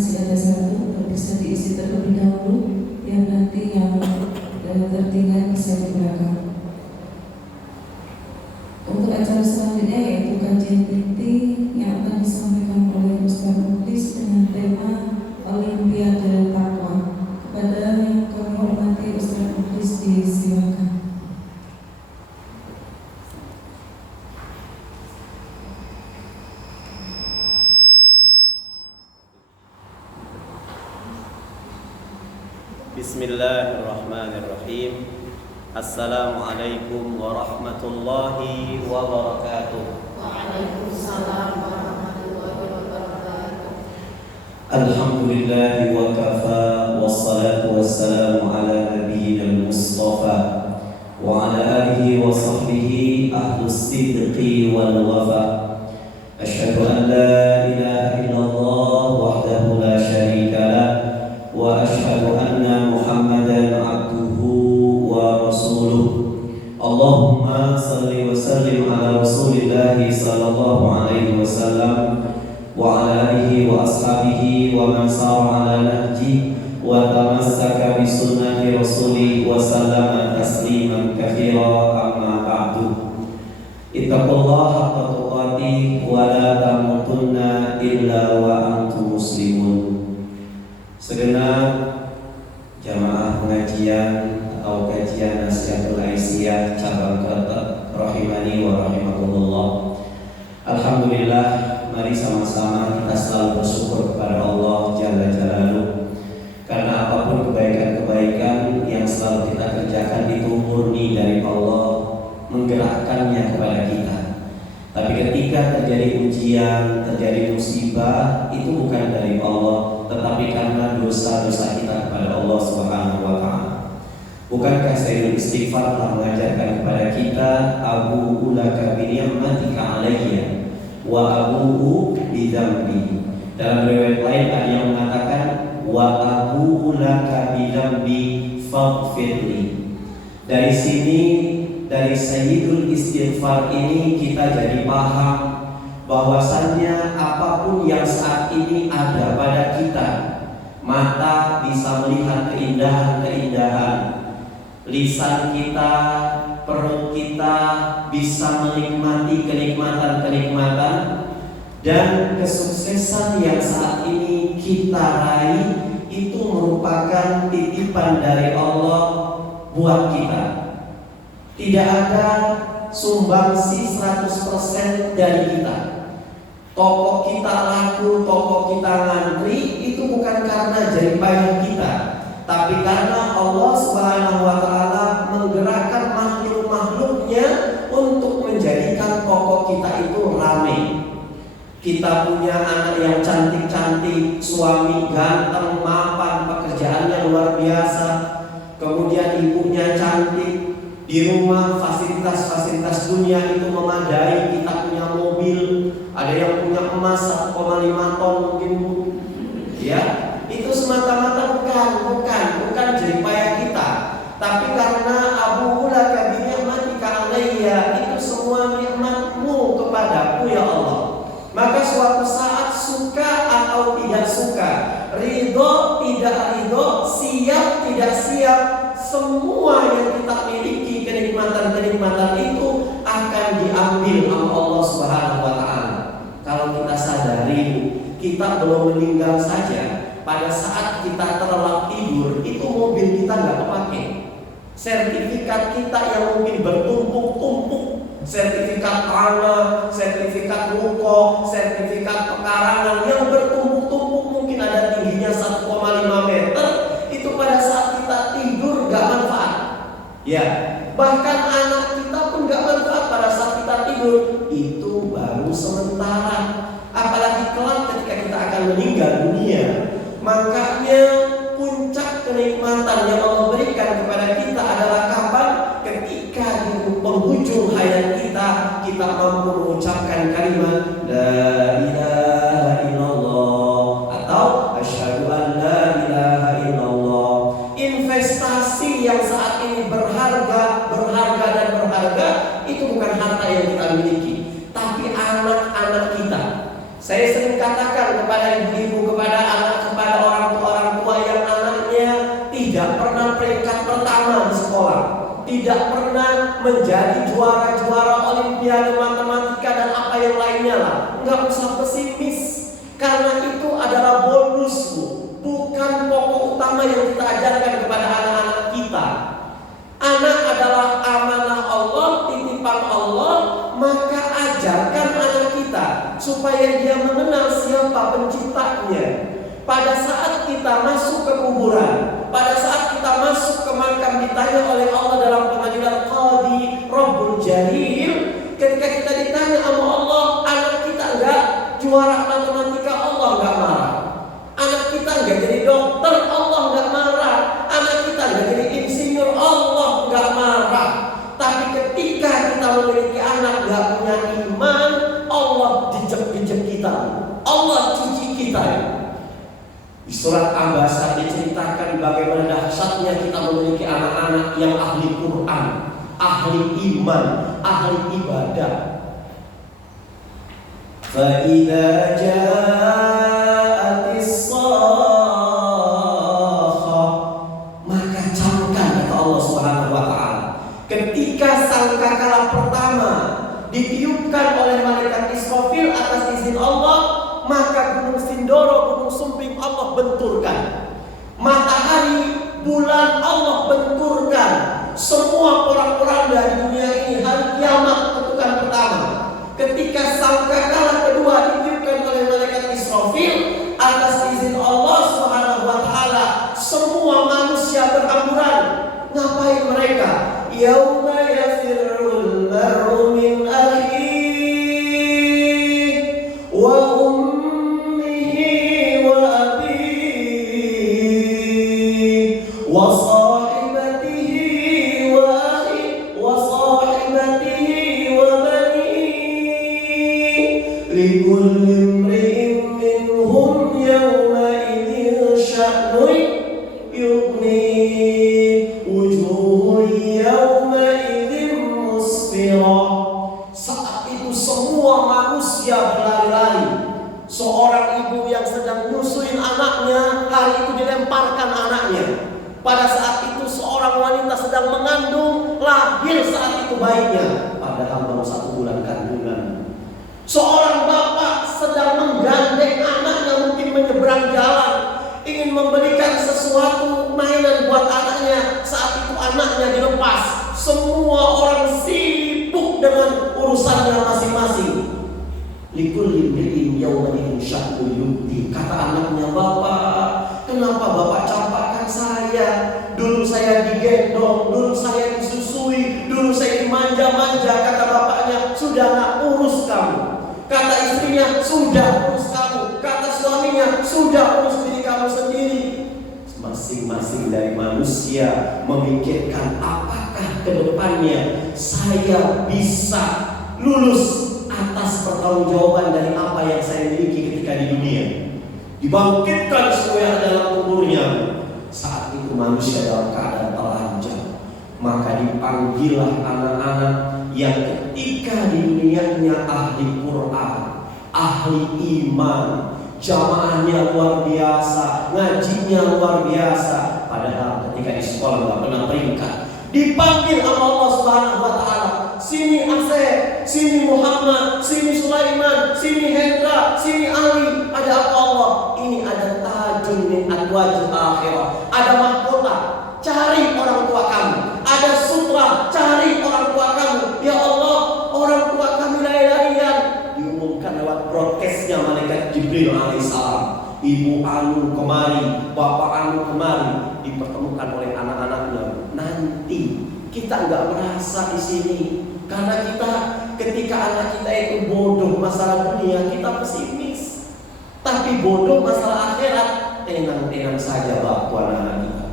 masih ada satu bisa diisi terlebih dahulu, yang nanti yang tertinggal bisa di belakang. Untuk acara selanjutnya yaitu kajian inti yang akan disampaikan oleh Ustaz Mukhlis dengan tema Olimpiade Takwa. Kepada yang kami hormati Ustaz Mukhlis, disilakan. Bismillahirrahmanirrahim. Assalamualaikum warahmatullahi wabarakatuh. Waalaikumsalam warahmatullahi wabarakatuh. Alhamdulillahi wa kafa, wassalatu wassalamu ala nabiyyina al-mustafa wa ala alihi wa sahbihi ahlus sidqi wal wafa. Asyhadu an la ilaha illallah wahdahu la syarika lah wa asyhadu anna Muhammadan abduhu wa rasuluh. Allahumma salli wa sallim ala Rasulillah sallallahu alaihi wasallam wa ala alihi wa ashabihi wa man sara ala nahji wa tamassaka bi sunnati rasuli wa sallama tasliman katsira, amma ba'du. Ittaqullaha haqqa tuqatih wa la tamutunna illa wa antum muslimun. Segenap jamaah pengajian atau kajian Nasihatul Aisyah cabang Kertek rahimani wa rahimakumullah. Alhamdulillah, mari sama-sama kita selalu bersyukur kepada Allah Jalla Jalaluhu, karena apapun kebaikan-kebaikan yang selalu kita kerjakan itu murni dari Allah, menggerakkannya kepada kita. Tapi ketika terjadi ujian, terjadi musibah, itu bukan dari Allah, tetapi karena dosa-dosa kita kepada Allah Subhanahu wa Ta'ala. Bukankah Sayyidul Istighfar telah mengajarkan kepada kita, abu'u laka bi ni'matika alayya wa abu'u bi dzambi. Dalam riwayat lain ada yang mengatakan wa abu'u laka bi dzambi faghfirli. Dari sini, dari Sayyidul Istighfar ini kita jadi paham bahwasannya apapun yang saat ini ada pada kita, mata bisa melihat keindahan-keindahan, lisan kita, perut kita bisa menikmati kenikmatan-kenikmatan, dan kesuksesan yang saat ini kita raih itu merupakan titipan dari Allah buat kita. Tidak ada sumbangsi 100% dari kita. Toko kita laku, toko kita ngantri, itu bukan karena jerih payah kita, tapi karena Allah Subhanahu wa Ta'ala menggerakkan makhluk-makhluknya untuk menjadikan toko kita itu ramai. Kita punya anak yang cantik-cantik, suami ganteng, mapan, pekerjaannya luar biasa, kemudian ibunya cantik, di rumah fasilitas-fasilitas dunia itu memadai, kita punya mobil, ada yang punya emas 1,5 ton mungkin, Bu. Ya, itu semata-mata bukan jerih payah kita, tapi karena abu'u laka bi ni'matika alayya, itu semua nikmat-Mu kepadaku ya Allah. Maka suatu saat suka atau tidak suka, ridho tidak ridho, siap tidak siap, semua yang kita miliki, kenikmatan-kenikmatan itu akan diambil oleh Allah Subhanahu wa Ta'ala. Kalau kita sadari, kita belum meninggal saja, pada saat kita terlelap tidur, itu mobil kita nggak kepake. Sertifikat kita yang mungkin bertumpuk-tumpuk, sertifikat tanah, sertifikat ruko, sertifikat pekarangan yang bertumpuk-tumpuk, mungkin ada tingginya 1,5 meter, itu pada saat kita tidur gak manfaat. Ya, bahkan anak kita pun gak manfaat pada saat kita tidur. Itu baru sementara, apalagi kelak ketika kita akan meninggal dunia. Makanya puncak kenikmatan yang Allah berikan kepada kita adalah kapan? Ketika di penghujung hayat kita mampu mengucapkan kalimat la ilaha illallah atau asyhadu an la ilaha illallah. Investasi yang saat ini berharga itu bukan harta yang kita miliki, tapi anak-anak kita. Saya sering katakan kepada ibu-ibu, kepada anak supaya dia mengenal siapa penciptanya. Pada saat kita masuk ke kuburan, pada saat kita masuk ke makam, ditanya oleh Allah dalam pengadilan Qadi Rabbul Jalil, ketika kita ditanya sama Allah, anak kita enggak juara matematika, Allah enggak marah. Anak kita enggak jadi dokter, Allah enggak marah. Anak kita enggak jadi insinyur, Allah enggak marah. Tapi ketika kita memiliki anak enggak punya iman, Allah jejak-jejak kita, Allah cuci kita. Di surat Ambasa diceritakan bagaimana dahsyatnya kita memiliki anak-anak yang ahli Quran, ahli iman, ahli ibadah. فَإِذَا جَاءَتِ الصَّاخَّةُ, maka camkan, kata Allah Subhanahu wa Ta'ala, ketika sangkakala pertama ditiupkan oleh malaikat Israfil atas izin Allah, maka gunung Sindoro, gunung Sumbing Allah benturkan. Matahari, bulan Allah benturkan. Semua porak-poranda di dunia ini hari kiamat ketukan pertama. Ketika sangkakala kedua ditiupkan oleh malaikat Israfil atas izin Allah Subhanahu wa Ta'ala, semua manusia berhamburan. Ngapain mereka? Yauma yafirrul mar'u min akhihi wa ummihi wa abihi wa sahibatihi wa akhihi wa sahibatihi wa banihi likulli imri'in minhum yawma idzin sya'nun yughnihi wujuhun yawma idzin musfirah. Saat itu semua manusia berlari-lari. Seorang ibu yang sedang nyusuin anaknya, hari itu dilemparkan anaknya. Pada saat itu seorang wanita sedang mengandung, lahir saat itu bayinya, padahal baru 1 bulan kandungan. Seorang bapak sedang menggandeng anaknya, mungkin menyeberang jalan, ingin membelikan sesuatu mainan buat anaknya. Saat itu anaknya dilepas. Semua orang sibuk dengan urusannya masing-masing. Likulli imri'in yawma idzin sya'nun yughnihi. Kata anaknya, "Bapak, kenapa Bapak campakkan saya? Dulu saya digendong, dulu saya disusui, dulu saya dimanja-manja." Kata bapaknya, "Sudah nak urus kamu." Kata istrinya, "Sudah urus kamu." Kata suaminya, "Sudah urus diri kamu sendiri." Masing-masing dari manusia memikirkan apakah ke depannya saya bisa lulus atas pertanggungjawaban dari apa yang saya miliki ketika di dunia. Dibangkitkan semua dalam kuburnya. Saat itu manusia dalam keadaan telanjang. Maka dipanggillah anak-anak yang ketika di dunianya ahli Quran, ahli iman, jamaahnya luar biasa, ngajinya luar biasa, padahal ketika di sekolah nggak pernah peringkat. Dipanggil sama Allah Subhanahu wa Ta'ala, "Sini Asep, sini Muhammad, sini Sulaiman, sini Hendra, sini Ali." Ada apa Allah? Ini ada tajun min adwajil akhirah. Ada mahkota, cari orang tua kamu. Ada sutra, cari orang tua kamu. Ya Allah, orang tua kami lari-larian. Diumumkan lewat broadcastnya malaikat Jibril alaihissalam. Ibu Anu kemari, Bapak Anu kemari, dipertemukan oleh anak-anaknya. Nanti kita nggak merasa di sini karena kita ketika anak kita itu bodoh masalah dunia, kita pesimis. Tapi bodoh masalah akhirat, tenang-tenang saja waktu anak-anak kita.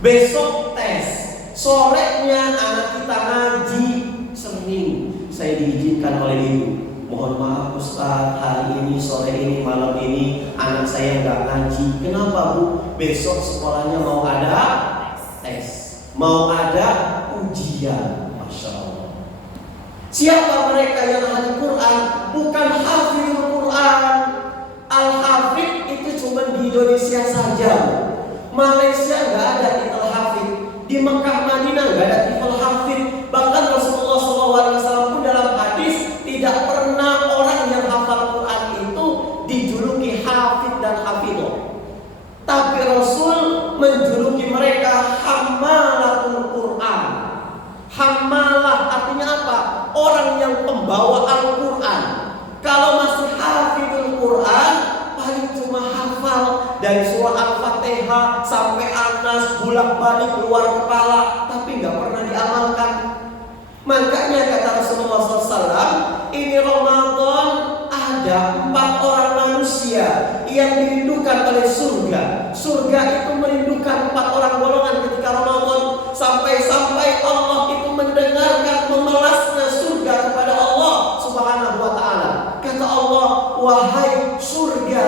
Besok tes, sorenya anak kita ngaji. Sering saya diizinkan oleh ibu, "Mohon maaf Ustaz, hari ini, sore ini, malam ini anak saya nggak ngaji." Kenapa Bu? Besok sekolahnya mau ada tes, mau ada ujian. Masya Allah. Siapa mereka yang ahli Quran? Bukan hafizul Quran. Al-Hafid itu cuma di Indonesia saja. Malaysia nggak ada titel hafid. Di Mekah Madinah nggak ada titel hafid. Bahkan Rasulullah SAW pun dalam hadis tidak pernah orang yang hafal Quran itu dijuluki hafid dan hafidhah. Tapi Rasul menjuluki mereka hammalatul Quran. Hammalah artinya apa? Orang yang pembawa Al-Quran. Kalau masih hafidul Quran, paling cuma hafal dari surah Al-Fatihah sampai Anas, bolak-balik keluar kepala, tapi nggak pernah diamalkan. Makanya kata Rasulullah SAW, ini Ramadan ada 4 orang manusia yang dirindukan oleh surga. Surga itu merindukan 4 orang golongan ketika Ramadan, sampai-sampai Allah itu mendengarkan memelasnya surga kepada Allah Subhanahu wa ta'ala. Kata Allah, wahai surga,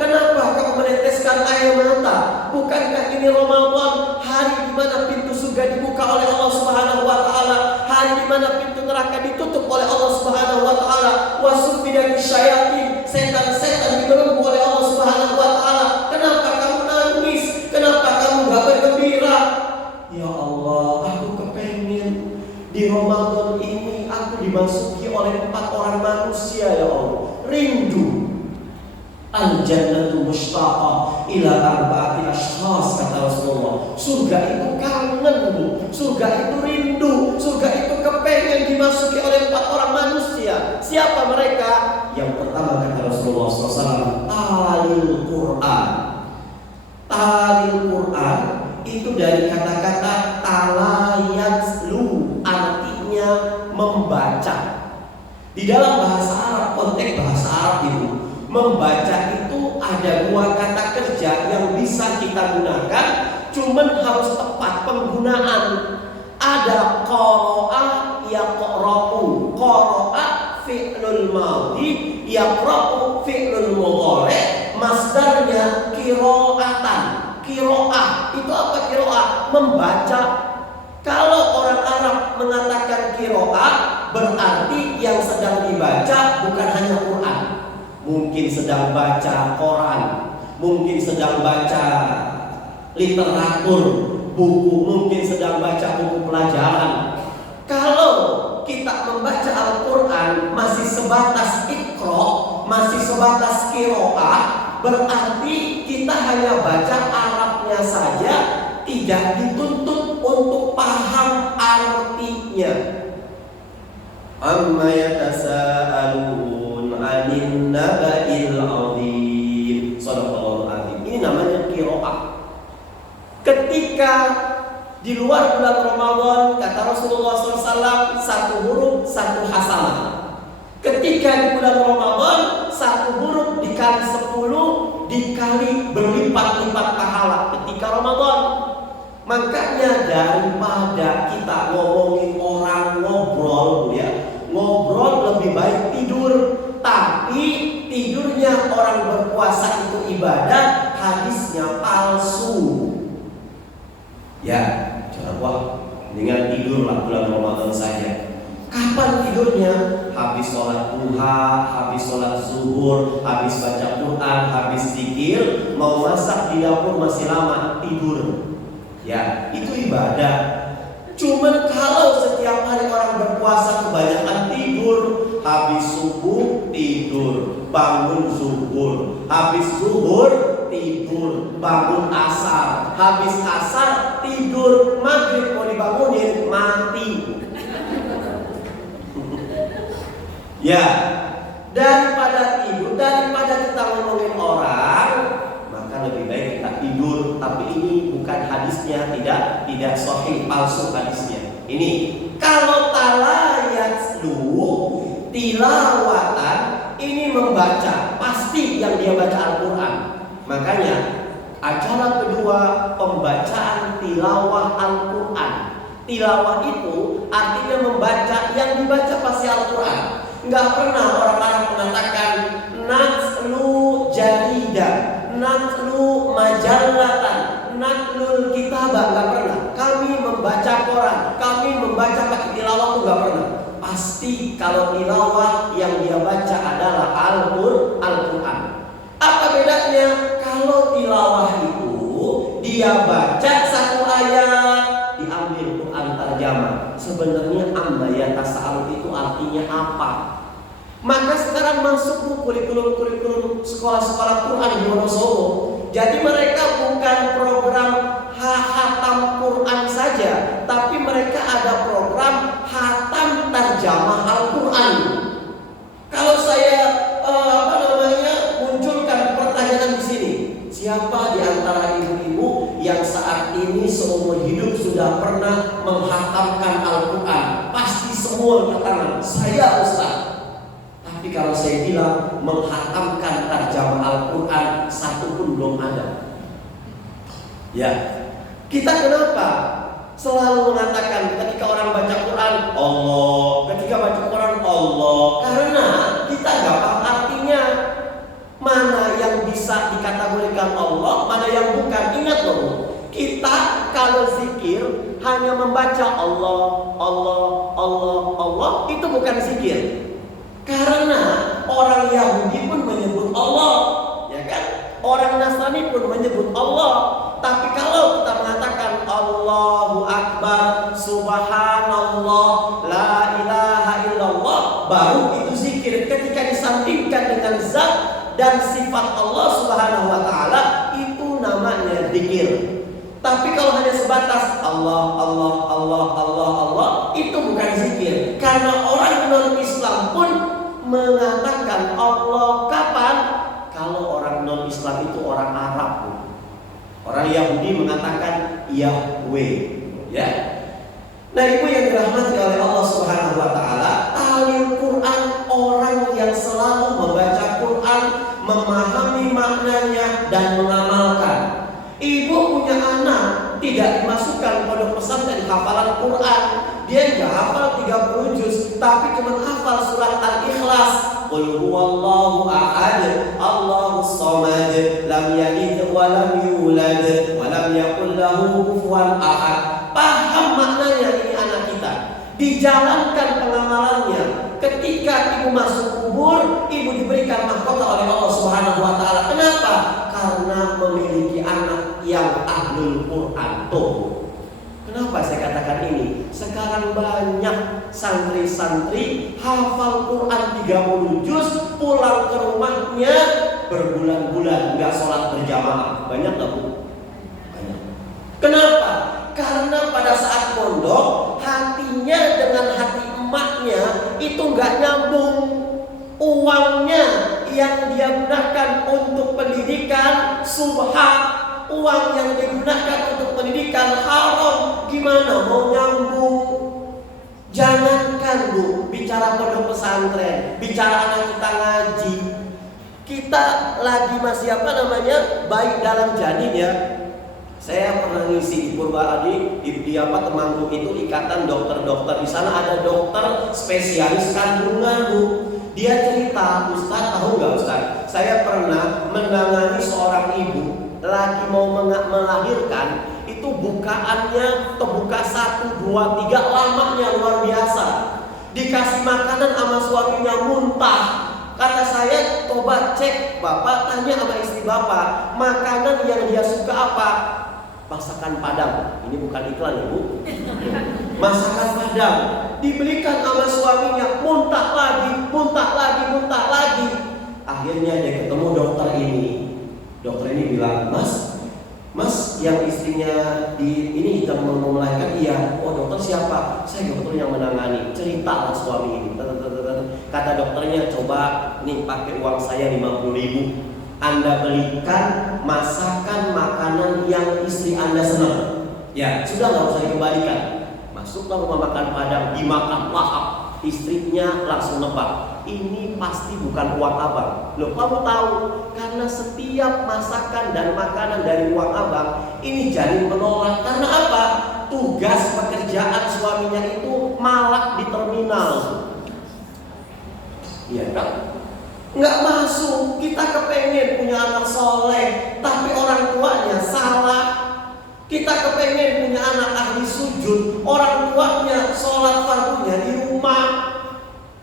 kenapa kamu meneteskan air mata? Bukankah ini Ramadan, hari di mana pintu surga dibuka oleh Allah Subhanahu wa ta'ala, hari di mana pintu neraka ditutup oleh Allah Subhanahu wa ta'ala, wasufidati syayatin, setan-setan dibelenggu oleh Allah Subhanahu wa ta'ala. Kenapa kamu nangis? Kenapa kamu gak bergembira? Ya Allah, aku kepengen di Ramadan ini aku dimasuki oleh 4 orang manusia, ya Allah. Rindu. Al-jannatu mushtaqah ila arba'ati ashkhas, kata Rasulullah. Surga itu kangen, Bu. Surga itu rindu. Surga itu kepengen dimasuki oleh 4 orang manusia. Siapa mereka? Yang pertama kata Rasulullah SAW, talil Quran. Talil Quran itu dari kata-kata talayatlu, artinya membaca. Di dalam bahasa Arab, konteks bahasa Arab itu, membaca itu ada 2 kata kerja yang bisa kita gunakan, cuman harus tepat penggunaan. Ada qara'a, yaqra'u. Qara'a fi'lul madhi, yaqra'u fi'lul mudhari', masdarnya qira'atan. Qira'ah itu apa? Qira'ah, membaca. Kalau orang Arab mengatakan qira'ah, berarti yang sedang dibaca bukan hanya Quran. Mungkin sedang baca koran, mungkin sedang baca literatur, buku, mungkin sedang baca buku pelajaran. Kalau kita membaca Al-Quran masih sebatas iqra, masih sebatas qiraah, berarti kita hanya baca Arabnya saja, tidak dituntut untuk paham artinya. Amma yatasaalun 'anil naba'il 'adzim. Shadaqallahul 'adzim. Ini namanya qiraah. Ketika di luar bulan Ramadan, kata Rasulullah SAW, 1 huruf 1 hasanah. Ketika di bulan Ramadan, 1 huruf dikali 10 dikali berlipat-lipat pahala ketika Ramadan. Makanya daripada kita ngomongin orang ngobrol, ya, ngobrol lebih baik tidur. Tapi tidurnya orang berpuasa itu ibadah, hadisnya palsu. Ya, jangan wah, dengan tidurlah bulan Ramadan saja. Kapan tidurnya? Habis sholat duha, habis sholat zuhur, habis baca Quran, habis zikir, mau masak di dapur masih lama, tidur. Ya, itu ibadah. Cuman kalau setiap hari orang berpuasa kebanyakan tidur, habis subuh tidur, bangun zuhur, habis zuhur tidur, bangun asar, habis asar tidur, maghrib mau dibangunin mati. Ya, daripada tidur, daripada kita ngomongin orang, maka lebih baik kita tidur. Tapi ini bukan hadisnya, tidak sahih, palsu hadisnya. Ini kalau talayatlu tilawatan, ini membaca, pasti yang dia baca Al-Quran. Makanya acara kedua pembacaan tilawah Al-Quran. Tilawah itu artinya membaca, yang dibaca pasti Al-Quran. Enggak pernah orang Arab mengatakan natlu jaridah, natlu majallatan, natlul kitabah, enggak pernah. Kami membaca koran, kami membaca pakai tilawah itu enggak pernah. Pasti kalau tilawah yang dia baca adalah Al-Quran. Apa bedanya? Kalau tilawah itu dia baca 1 ayat, diambil Quran terjemah. Sebenarnya amma yatasa'al itu artinya apa? Maka sekarang masuk kurikulum sekolah-sekolah Quran di Wonosobo. Jadi mereka bukan program hatam Quran saja, tapi mereka ada program hatam terjemah Al-Quran. Kalau saya Siapa di antara ibu-ibu yang saat ini seumur hidup sudah pernah menghatamkan Al-Quran? Pasti semua angkat tangan. Saya Ustaz. Tapi kalau saya bilang menghatamkan terjemah Al-Quran, satu pun belum ada. Ya, kita kenapa selalu mengatakan ketika orang baca Quran Allah, ketika baca Quran Allah? Karena kita gak paham artinya. Mana yang bisa dikategorikan Allah, mana yang bukan. Ingat loh, kita kalau zikir hanya membaca Allah, Allah, Allah, Allah, itu bukan zikir. Karena orang Yahudi pun menyebut Allah, ya kan? Orang Nasrani pun menyebut Allah. Tapi kalau kita mengatakan Allahu Akbar, Subhanallah, La ilaha illallah, baru itu zikir. Ketika disandingkan dengan zat dan sifat Allah Subhanahu wa taala, itu namanya zikir. Tapi kalau hanya sebatas Allah, Allah, Allah, Allah, Allah, itu bukan zikir. Karena orang non-Islam pun mengatakan Allah kapan? Kalau orang non-Islam itu orang Arab. Orang Yahudi mengatakan Yahweh, ya. Nah, ibu yang dirahmati oleh Allah Subhanahu wa taala, alim Quran, orang yang selalu membaca Quran, memahami maknanya dan mengamalkan. Ibu punya anak tidak dimasukkan pondok pesantren hafalan Quran. Dia enggak hafal 30 juz, tapi cuma hafal surat Al-Ikhlas. Qul huwallahu ahad, Allahus samad, lam yalid wa lam yulad wa lam yakul lahu kufuwan ahad. Paham maknanya ini anak kita. Dijalankan pengamalannya. Ketika ibu masuk kubur, ibu diberikan mahkota oleh Allah Subhanahu wa taala. Kenapa? Karena memiliki anak yang ahlul Quran. Tuh. Kenapa saya katakan ini? Sekarang banyak santri-santri hafal Quran 30 juz, pulang ke rumahnya berbulan-bulan nggak sholat berjamaah. Banyak nggak Bu? Banyak. Kenapa? Karena pada saat pondok hatinya dengan hati emaknya itu nggak nyambung. Uangnya yang dia gunakan untuk pendidikan subhan, uang yang digunakan untuk pendidikan haram, gimana mau nyambung? Jangankan Bu bicara pondok pesantren, bicara anak kita ngaji, kita lagi masih baik dalam janin ya. Saya pernah ngisi di Purbaladi, di Temanggung itu ikatan dokter-dokter. Di sana ada dokter spesialis kandungan Bu. Dia cerita, Ustaz tahu nggak Ustaz? Saya pernah menangani seorang ibu lagi mau melahirkan, itu bukaannya terbuka 1, 2, 3, lamanya luar biasa. Dikasih makanan sama suaminya muntah. Kata saya, coba cek Bapak, tanya sama istri Bapak, makanan yang dia suka apa? Masakan Padang. Ini bukan iklan Ibu. Masakan Padang. Dibelikan sama suaminya, muntah lagi, muntah lagi, muntah lagi. Akhirnya dia ketemu dokter ini. Dokter ini bilang, Mas, yang istrinya ini sedang mau melahirkan. Iya. Oh, dokter siapa? Saya dokter yang menangani. Cerita lah suami ini. Kata dokternya, coba nih pakai uang saya 50.000. Anda belikan masakan makanan yang istri Anda senang. Ya, sudah nggak usah dikembalikan. Masuklah rumah makan Padang, dimakan lahap. Istrinya langsung nebak, ini pasti bukan uang abang. Loh, kamu tahu? Karena setiap masakan dan makanan dari uang abang ini jadi menolak. Karena apa? Tugas pekerjaan suaminya itu malak di terminal. Iya kan? Nggak masuk. Kita kepengen punya anak soleh, tapi orang tuanya salah. Kita kepengen punya anak ahli sujud, orang tuanya sholat fardunya di rumah.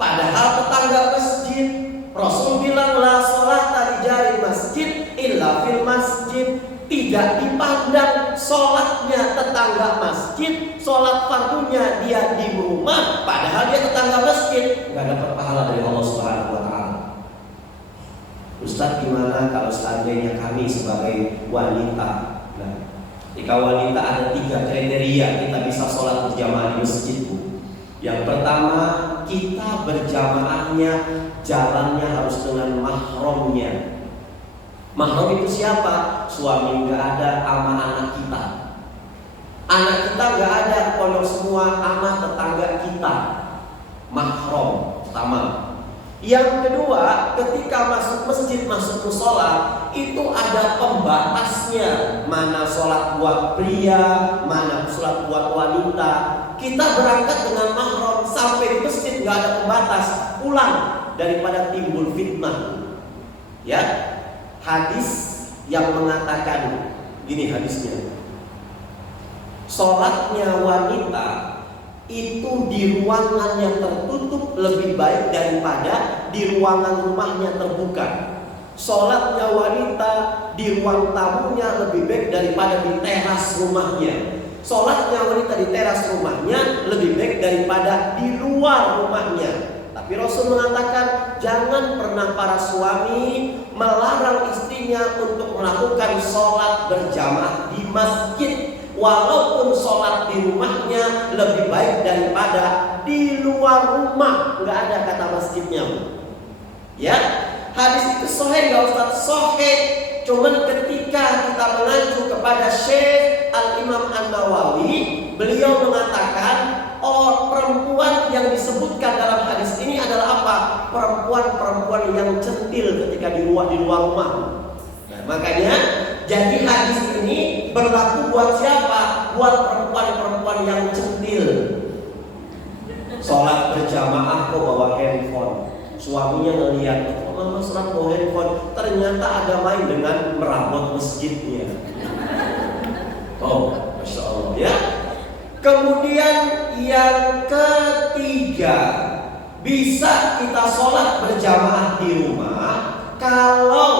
Padahal tetangga masjid. Rasul bilang la sholata di jari masjid illa fil masjid. Tidak dipandang sholatnya tetangga masjid, sholat fardunya dia di rumah, padahal dia tetangga masjid. Nggak dapat pahala dari Allah Subhanahu wa taala. Ustaz, gimana kalau seandainya kami sebagai wanita? Nah, jika wanita ada 3 kriteria kita bisa sholat berjamaah di masjid Bu. Yang pertama, kita berjamaahnya jalannya harus dengan mahramnya. Mahram itu siapa? Suami nggak ada, sama anak kita. Anak kita nggak ada, pondok semua, sama tetangga kita. Mahram pertama. Yang kedua, ketika masuk masjid, masuk musola, itu ada pembatasnya. Mana sholat buat pria, mana sholat buat wanita. Kita berangkat dengan mahram, sampai di masjid nggak ada pembatas, pulang daripada timbul fitnah. Ya, hadis yang mengatakan gini hadisnya. Sholatnya wanita itu di ruangan yang tertutup lebih baik daripada di ruangan rumahnya terbuka. Sholatnya wanita di ruang tamunya lebih baik daripada di teras rumahnya. Sholatnya wanita di teras rumahnya lebih baik daripada di luar rumahnya. Tapi Rasul mengatakan jangan pernah para suami melarang istrinya untuk melakukan sholat berjamaah di masjid. Walaupun sholat di rumahnya lebih baik daripada di luar rumah. Nggak ada kata masjidnya. Ya, hadis itu sahih nggak Ustaz? Sahih. Cuman ketika kita mengacu kepada Syekh Al-Imam An-Nawawi, beliau mengatakan perempuan yang disebutkan dalam hadis ini adalah apa? Perempuan-perempuan yang centil ketika di luar rumah. Nah, makanya jadi hadis ini berlaku buat siapa? Buat perempuan-perempuan yang centil. Sholat berjamaah kok bawa handphone. Suaminya ngelihat, oh mama sholat bawa handphone. Ternyata ada main dengan merabot masjidnya. Oh, Masya Allah ya. Kemudian yang ketiga, bisa kita sholat berjamaah di rumah kalau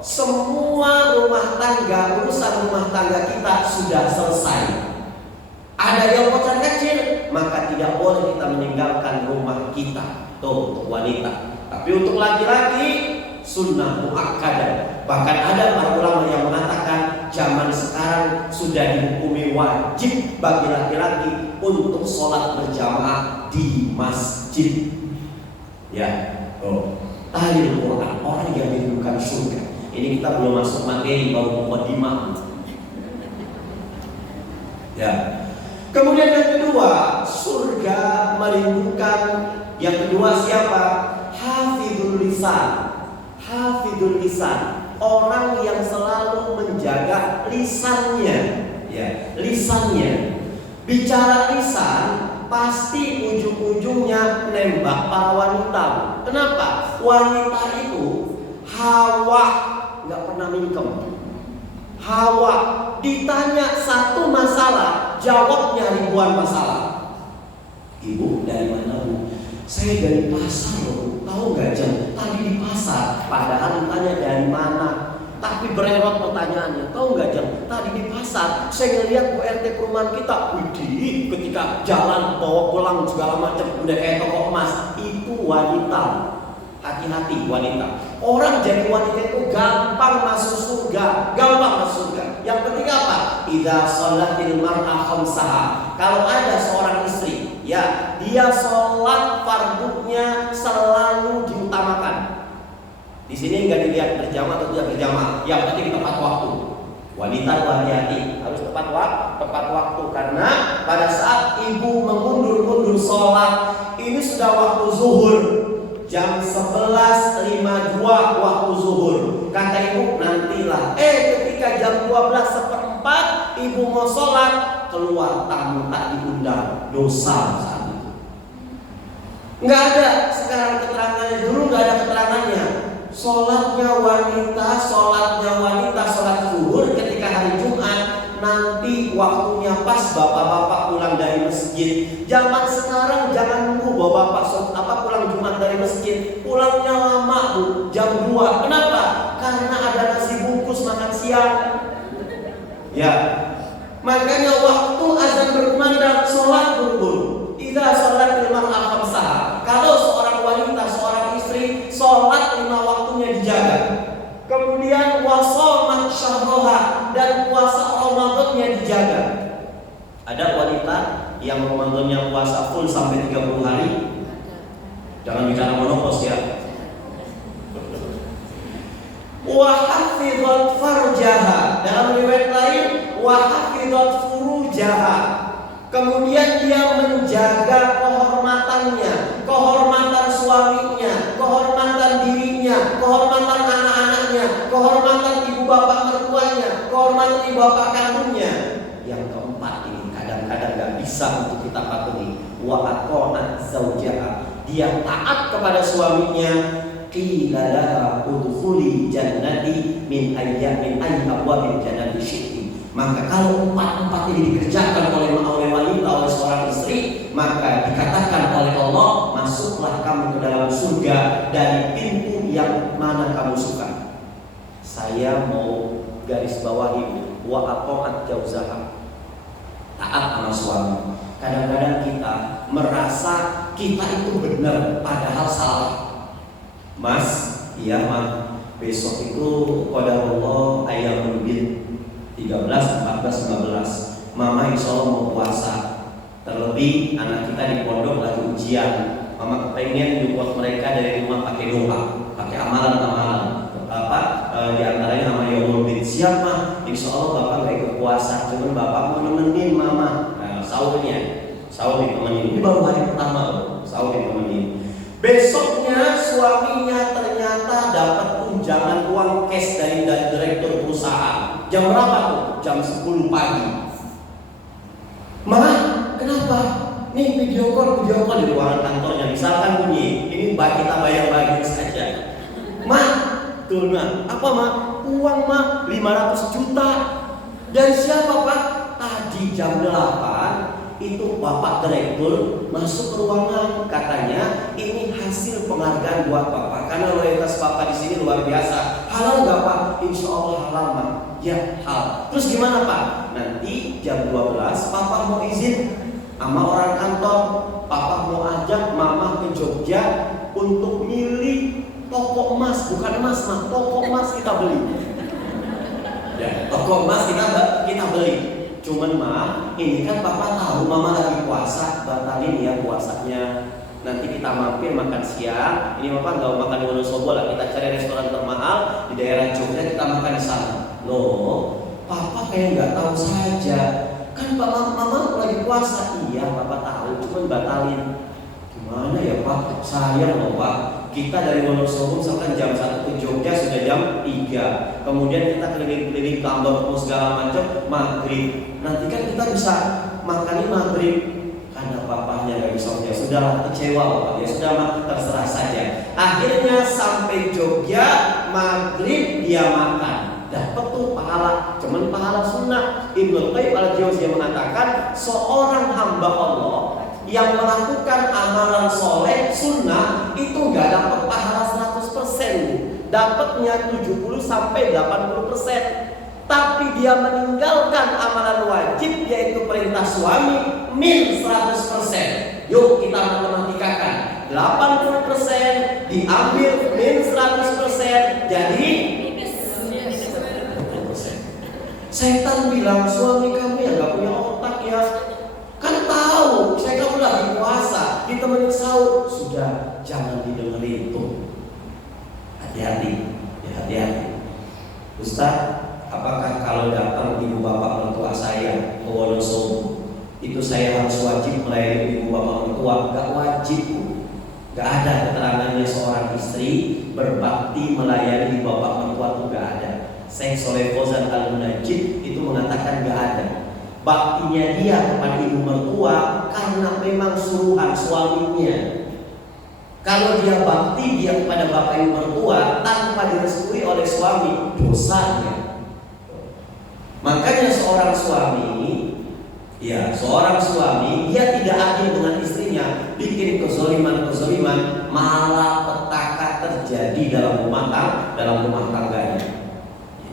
semua rumah tangga, urusan rumah tangga kita sudah selesai. Ada yang bocor kecil, maka tidak boleh kita meninggalkan rumah kita. Tuh, untuk wanita. Tapi untuk laki-laki, sunnah muakkadah. Bahkan ada para ulama yang mengatakan zaman sekarang sudah dihukumi wajib bagi laki-laki untuk sholat berjamaah di masjid. Ya, tahlil Quran, orang yang dirindukan surga. Ini kita belum masuk materi, baru mukadimah. Ya. Kemudian yang kedua, surga merindukan. Yang kedua siapa? Hafidhul lisan. Hafidhul lisan, orang yang selalu menjaga lisannya. Ya, lisannya. Bicara lisan pasti ujung-ujungnya nembak para wanita. Kenapa? Wanita itu hawa, nggak pernah mingkem. Hawa ditanya satu masalah, jawabnya ribuan masalah. Ibu dari mana bu? Saya dari pasar loh. Tahu nggak jam? Tadi di pasar. Padahal ditanya dari mana. Tapi bererot pertanyaannya. Tahu nggak jam? Tadi di pasar. Saya ngeliat Bu RT perumahan kita. Widih, ketika jalan bawa pulang segala macam udah kayak toko emas. Itu wanita. Hati-hati wanita. Orang jadi wanita itu gampang masuk surga. Gampang masuk surga. Yang penting apa? Idza sholatil mar'a khamsaha. Kalau ada seorang istri, ya, dia sholat fardunya selalu diutamakan. Di sini nggak dilihat berjamaah atau tidak berjamaah. Yang penting tepat waktu. Wanita hati-hati, harus tepat waktu karena pada saat ibu mengundur-undur sholat, ini sudah waktu zuhur. Jam 11.52 waktu zuhur. Kata ibu, nantilah. Ketika jam 12:04 ibu mau sholat, keluar tamu tak diundang, dosa saat itu. Nggak ada sekarang keterangannya, dulu nggak ada keterangannya. Sholatnya wanita, sholat zuhur ketika hari Jumat. Nanti waktunya pas bapak-bapak pulang dari masjid. Zaman sekarang jangan nunggu bapak-bapak pulang Jumat dari masjid. Pulangnya lama bu, jam 2. Kenapa? Karena ada nasi bungkus makan siang. Ya, makanya waktu azan berkumandang sholat buru-buru. Idza sholatil mar'a khamsaha. Kalau seorang wanita, seorang istri sholat 5 waktunya dijaga. Kemudian wasomat syahroha, dan puasa Ramadannya dijaga. Ada wanita yang Ramadannya puasa full sampai 30 hari. Jangan bicara monopos ya. wa hafizat farjaha. Dalam riwayat lain wa hafizat furujaha. Kemudian dia menjaga kehormatannya, kehormatan suaminya, kehormatan dirinya, kehormatan anak-anaknya, kehormatan ibu bapak mertuanya, kehormatan ibu bapak kandungnya. Yang keempat ini kadang-kadang gak bisa untuk kita patuhi. Wa aqonat zaujaha. Dia taat kepada suaminya. Qila laha udkhuli jannati min ayyi abwabil jannati syi'ti. Maka kalau empat-empat ini dikerjakan oleh wanita, oleh seorang istri, maka dikatakan oleh Allah, masuklah kamu ke dalam surga dari pintu yang mana kamu suka. Saya mau garis bawahi wa aqomat jauzaha. Taat sama suami. Kadang-kadang kita merasa kita itu benar, padahal salah. Mas, iya mas, besok itu qadarullah ayamul bid 13, 14, 15. Mama insya Allah mau puasa. Terlebih anak kita di pondok lagi ujian. Mama kepengen nyupport mereka dari rumah pakai doa, pakai amalan-amalan. Di antaranya sama yaumul bid. Siap mah, insya Allah bapak gak ikut puasa. Cuman bapak mau nemenin mama. Sahurnya, sahur ditemenin. Ini baru hari pertama loh, sahur ditemenin. Besoknya suaminya ternyata dapat tunjangan uang cash dari direktur perusahaan. Jam berapa tuh? Jam 10 pagi. Ma, kenapa? Nih video call di ruangan kantornya. Misalkan bunyi, ini kita bayar-bayar saja. Ma, tuh ma, apa ma? Uang ma 500 juta. Dari siapa pak? Tadi jam 8 itu bapak direktur masuk ke ruangan, katanya ini hasil penghargaan buat bapak karena loyalitas bapak di sini luar biasa. Halal nggak pak? Insya Allah halal mah. Ya halal. Terus gimana pak? Nanti jam 12 papa mau izin sama orang kantor, papa mau ajak mama ke Jogja untuk milih toko emas, bukan emas mah, toko emas kita beli. Ya, toko emas kita beli. Cuman mah, ini kan papa tahu mama lagi puasa, batalin ya puasanya. Nanti kita mampir makan siang. Ini papa nggak mau makan di Wonosobo lah, kita cari restoran termahal di daerah Jogja, kita makan di sana. Loh, papa kayak nggak tahu saja. Kan mama lagi puasa. Iya, papa tahu, cuman batalin. Gimana ya pak? Sayang loh pak. Kita dari Wonosobo misalkan jam 1 ke Jogja sudah jam 3. Kemudian kita keliling-keliling kantor segala macam maghrib. Nanti kan kita bisa makan maghrib. Karena papahnya gak bisa, ya sudahlah, kecewa bapak, ya sudah terserah saja. Akhirnya sampai Jogja maghrib dia makan, dapat tuh pahala, cuman pahala sunnah. Ibnu Qayyim al-Jauziyah mengatakan seorang hamba Allah yang melakukan amalan soleh sunnah itu nggak dapat pahala 100%, dapatnya 70 sampai 80%. Tapi dia meninggalkan amalan wajib yaitu perintah suami min 100%. Yuk kita matematikakan, 80% diambil min 100% jadi 100%. Setan bilang suami kamu yang nggak punya otak ya. Kan tahu, saya kamu lagi puasa, ditemenin sahur, sudah jangan didengerin tuh. Hati-hati, ya hati-hati. Ustaz, apakah kalau datang ibu bapak mertua saya ke Wonosobo, itu saya harus wajib melayani ibu bapak mertua? Gak wajib, gak ada keterangannya seorang istri berbakti melayani ibu bapak mertua itu gak ada. Syekh Shalih Fauzan Al-Munajjid itu mengatakan gak ada. Baktinya dia kepada ibu mertua karena memang suruhan suaminya. Kalau dia bakti dia kepada bapak ibu mertua tanpa direstui oleh suami, dosanya. Makanya seorang suami dia tidak adil dengan istrinya, bikin kezaliman, malapetaka terjadi dalam rumah tangganya.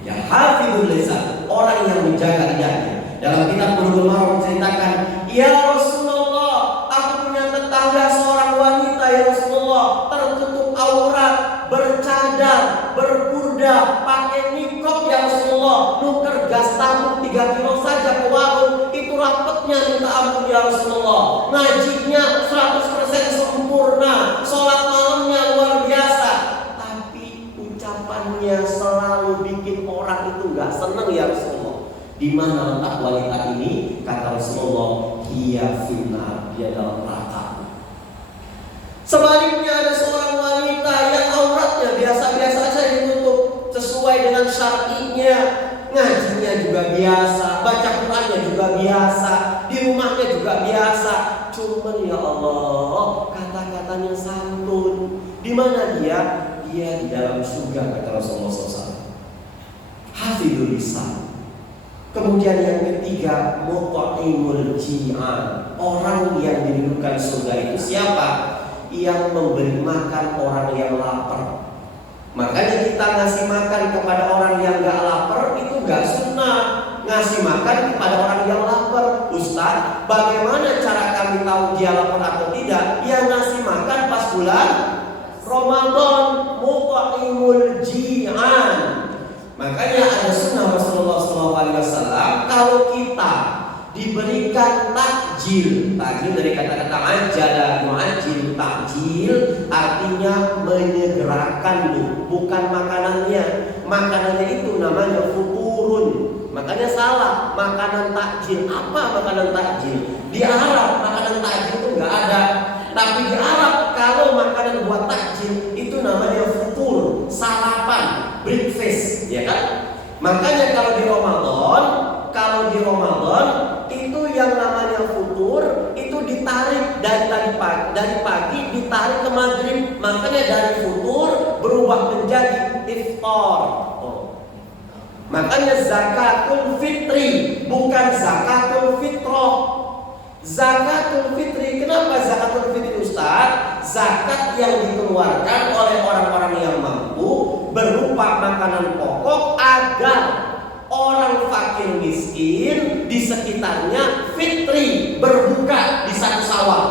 Ya hafizul lisan, orang yang menjaga lidahnya. Dalam kitab Bulughul Maram menceritakan, ya Rasulullah, aku punya tetangga seorang wanita ya Rasulullah, tertutup aurat, bercadar, berburda, pakai nikab ya Rasulullah, nuker gas tabung 3 kilo saja ke warung, itu rapetnya minta ampun ya Rasulullah, ngajinya 100% sempurna, sholat malamnya luar biasa, tapi ucapannya selalu Di mana letak wanita ini? Kata Rasulullah, hiya finnar, dia dalam neraka. Sebaliknya ada seorang wanita yang auratnya biasa-biasa saja ditutup sesuai dengan syar'inya, ngajinya juga biasa, baca Qur'annya juga biasa, di rumahnya juga biasa. Cuman ya Allah, kata-katanya santun. Di mana dia? Dia di dalam surga, kata Rasulullah SAW. Hafidhul lisan. Kemudian yang ketiga, mut'imul ji'an. Orang yang didudukan surga itu siapa? Yang memberi makan orang yang lapar. Makanya kita ngasih makan kepada orang yang gak lapar itu gak sunnah. Ngasih makan kepada orang yang lapar. Ustaz, bagaimana cara kami tahu dia lapar atau tidak? Ya ngasih makan pas bulan Ramadan, mut'imul ji'an. Makanya ada sunnah Rasulullah SAW, kalau kita diberikan takjil dari kata-kata ajala, muajil, takjil artinya menyegerakan, bukan makanannya. Makanannya itu namanya futurun. Makanya salah, makanan takjil. Apa makanan takjil? Di Arab makanan takjil itu nggak ada. Tapi di Arab kalau makanan buat takjil itu namanya futur, sarapan, breakfast, ya kan? Makanya kalau di Ramadan itu yang namanya futur itu ditarik dari pagi ditarik ke maghrib. Makanya dari futur berubah menjadi iftar. Makanya zakatul fitri bukan zakatul fitrah. Zakatul fitri, kenapa zakatul fitri Ustaz? Zakat yang dikeluarkan oleh orang-orang yang mampu berupa makanan pokok agar orang fakir miskin di sekitarnya fitri, berbuka di satu Syawal.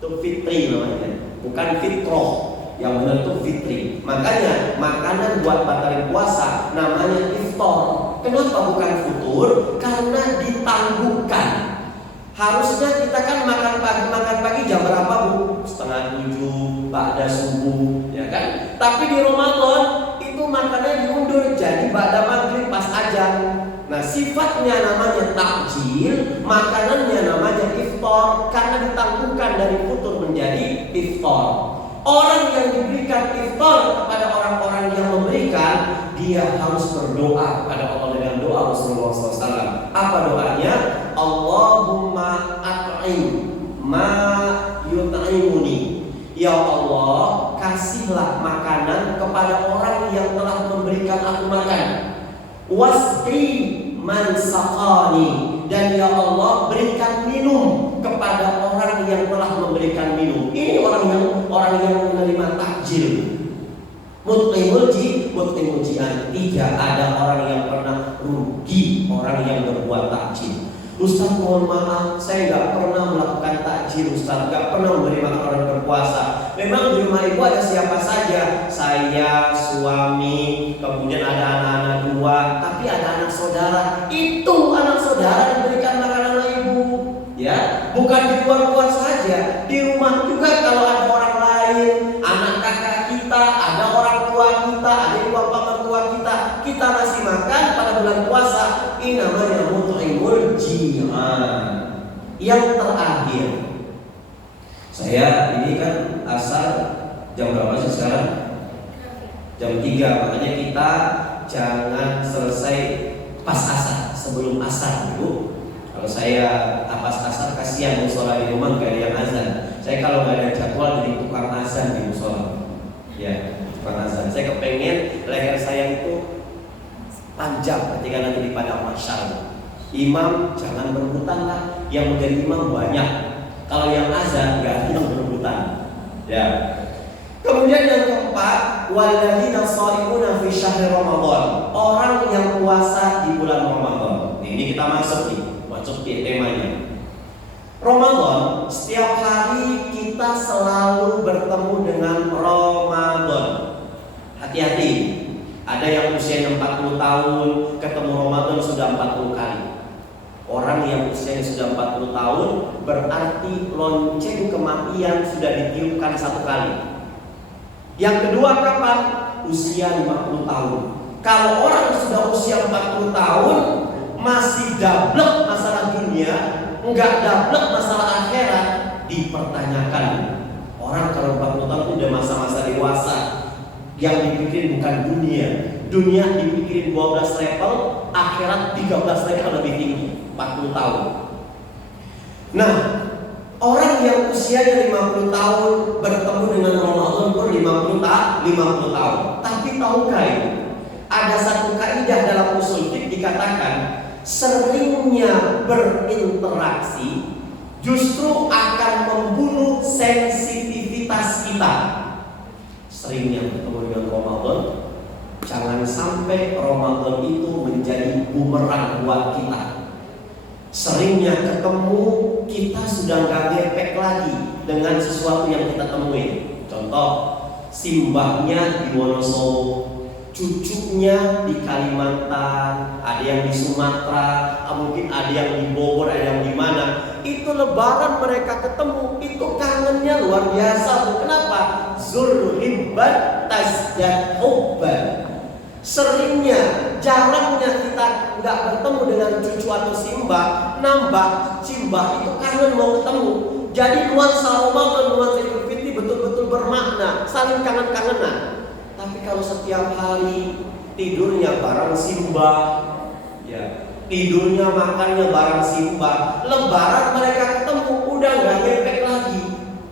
Itu fitri namanya, bukan fitroh. Yang benar itu fitri. Makanya makanan buat batalin puasa namanya iftar. Kenapa bukan futur? Karena ditangguhkan. Harusnya kita kan makan pagi jam berapa Bu? 6:30, ba'da subuh, ya kan? Tapi di Ramadan itu makannya diundur jadi ba'da maghrib pas azan. Nah sifatnya namanya takjil, makanannya namanya iftar karena ditangguhkan dari futur menjadi iftar. Orang yang diberikan iftar kepada orang-orang yang memberikan, dia harus berdoa kepada Allah dengan doa Rasulullah SAW. Apa doanya? Allahumma at'im ma yut'imuni. Ya Allah, kasihlah makanan kepada orang yang telah memberikan aku makan. Wasqi man saqani. Dan ya Allah, berikan minum kepada orang yang telah memberikan minum. Ini orang yang menerima takjil. Mut'imul ji'an. Tidak ada orang yang pernah rugi, orang yang berbuat takjil. Ustaz mohon maaf, saya nggak pernah melakukan takjil Ustaz, nggak pernah memberi makan orang berpuasa. Memang di rumah ibu ada siapa saja? Saya, suami, kemudian ada anak-anak 2, tapi ada anak saudara. Itu anak saudara diberikan makanan oleh ibu, ya, bukan di luar-luar saja. Di rumah juga kalau ada orang lain, anak kakak kita, ada orang tua kita, ada ibu bapak mertua kita ngasih makan pada bulan puasa. Ini namanya mut'imul ji'an. Yang terakhir, saya ini kan asar jam berapa sih sekarang? Jam 3. Makanya kita jangan selesai pas asar, sebelum asar dulu. Kalau saya pas asar kasihan musola di rumah gak ada yang azan. Saya kalau gak ada jadwal jadi tukang azan di musola. Ya, tukang azan. Saya kepengen leher saya itu panjang ketika nanti di padang mahsyar. Imam jangan berebutan lah, yang menjadi imam banyak. Kalau yang azan nggak ada yang berebutan. Ya. Kemudian yang keempat, walladzina shaimuna fi syahri Ramadan. Orang yang puasa di bulan Ramadan. Ini kita masuk di temanya. Ramadan, setiap hari kita selalu bertemu dengan Ramadan. Hati-hati. Ada yang usianya 40 tahun, ketemu Ramadan sudah 40 kali. Orang yang usianya sudah 40 tahun, berarti lonceng kematian sudah ditiupkan 1 kali. Yang kedua kapan? Usia 50 tahun. Kalau orang sudah usia 40 tahun, masih dablek masalah dunia, nggak dablek masalah akhirat, dipertanyakan. Orang kalau 40 tahun udah masa-masa dewasa, yang dipikirin bukan dunia. Dunia dipikirin 12 level, akhirat 13 level lebih tinggi, 40 tahun. Nah, orang yang usianya 50 tahun bertemu dengan Ramadan pun 50 tahun. Tapi tahukah ini? Ada satu kaidah dalam usul fiqh dikatakan, seringnya berinteraksi justru akan membunuh sensitivitas kita. Seringnya bertemu dengan Ramadan, jangan sampai Ramadan itu menjadi bumerang buat kita. Seringnya ketemu, kita sudah gak ngepek lagi dengan sesuatu yang kita temui. Contoh, simbahnya di Wonosobo, cucunya di Kalimantan, ada yang di Sumatera, mungkin ada yang di Bogor, ada yang di mana. Itu lebaran mereka ketemu, itu kangennya luar biasa. Kenapa? Zurhibban tazdad hubban. Seringnya, jarangnya kita nggak bertemu dengan cucu atau simbah, nambah simbah itu kangen mau ketemu. Jadi nuansa Ramadan, nuansa Idul Fitri betul-betul bermakna, saling kangen-kangenan. Tapi kalau setiap hari tidurnya bareng simbah, ya, tidurnya makannya bareng simbah, lebaran mereka ketemu udah nggak ngepek lagi.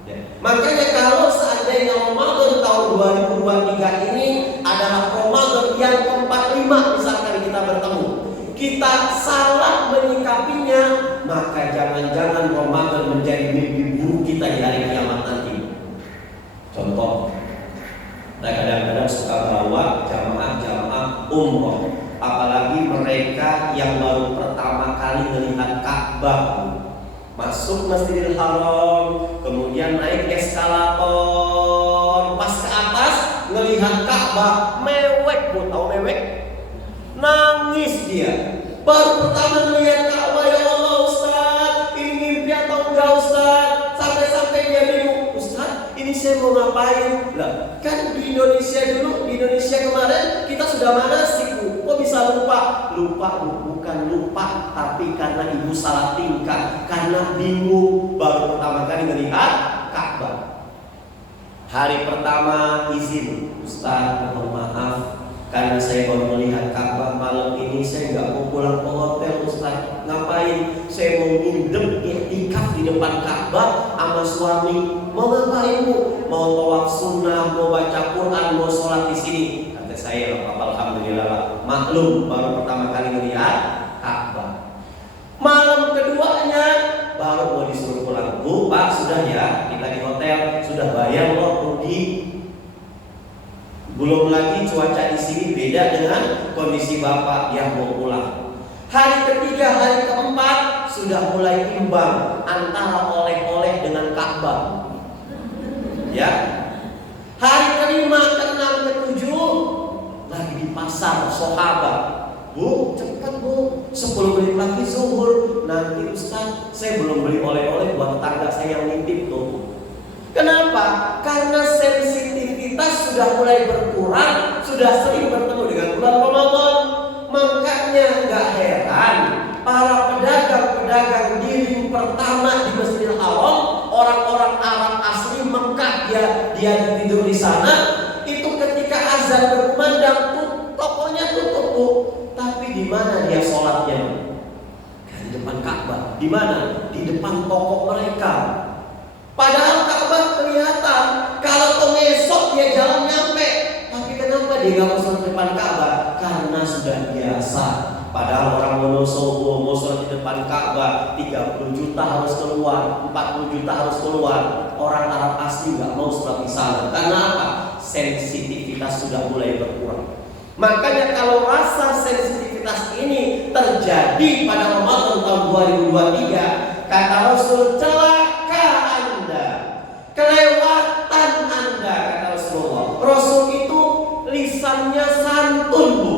Ya. Makanya kalau seandainya Ramadan tahun 2023 ini adalah Ramadan yang ke-45 misalkan kita bertemu, kita salah menyikapinya, maka jangan-jangan Ramadan menjadi mimpi buruk kita di hari kiamat nanti. Contoh, nah kadang-kadang suka bawa jamaah-jamaah umroh, apalagi mereka yang baru pertama kali melihat Ka'bah, masuk Masjidil Haram, kemudian naik eskalator, pas ke atas melihat Ka'bah, mewek, Bu, tahu mewek? Nangis dia. Baru pertama melihat Ka'bah, ya Allah Ustaz, ini mimpi atau enggak Ustaz? Sampai-sampai dia bingung, Ustaz, ini saya mau ngapain? Lah, kan di Indonesia dulu, di Indonesia kemarin kita sudah manasik, Bu. Kok bisa lupa? Lupa, Bu, bukan lupa, tapi karena ibu salah tingkah, karena bingung baru pertama kali melihat Ka'bah. Hari pertama izin, Ustaz, mohon maaf, karena saya baru melihat Ka'bah malam ini, saya nggak mau pulang ke hotel, Ustaz. Ngapain? Saya mau nginep i'tikaf di depan Ka'bah sama suami. Mau ngapain, Bu? Mau tawaf sunnah, mau baca Quran, mau sholat di sini. Kata saya, alhamdulillah, maklum baru pertama kali melihat Ka'bah. Malam keduanya baru mau disuruh pulang. Bu, Pak, sudah ya, kita di hotel sudah bayar loh rugi. Belum lagi cuaca di sini beda dengan kondisi Bapak yang mau pulang. Hari ketiga, hari keempat sudah mulai imbang antara oleh-oleh dengan Ka'bah. Ya. Hari kelima, keenam, ketujuh lagi di pasar Sahabat. Bu, cepat Bu, 10 menit lagi zuhur. Nanti Ustaz, saya belum beli oleh-oleh buat tetangga saya yang nitip tuh. Kenapa? Karena sensitivitas sudah mulai berkurang, sudah sering bertemu dengan bulan Ramadan. Makanya nggak heran para pedagang-pedagang di ring pertama di Masjidil Haram, orang-orang Arab asli Mekah, dia tidur di sana. Itu ketika azan berkumandang, tokonya tutup, Bu. Tapi di mana dia sholatnya? Di depan Ka'bah. Di mana? Di depan toko mereka. Padahal Ka'bah kelihatan. Kalau pengesok dia jalan nyampe. Tapi kenapa dia nggak mau sholat di depan Ka'bah? Karena sudah biasa. Padahal orang Wonosobo mau sholat di depan Ka'bah 30 juta harus keluar, 40 juta harus keluar. Orang Arab asli nggak mau sholat di sana. Karena apa? Sensitivitas sudah mulai berkurang. Makanya kalau rasa sensitivitas ini terjadi pada Ramadan tahun 2023, kata Rasul, celaka Anda, kelewatan Anda, kata Rasulullah. Rasul itu lisannya santun, Bu.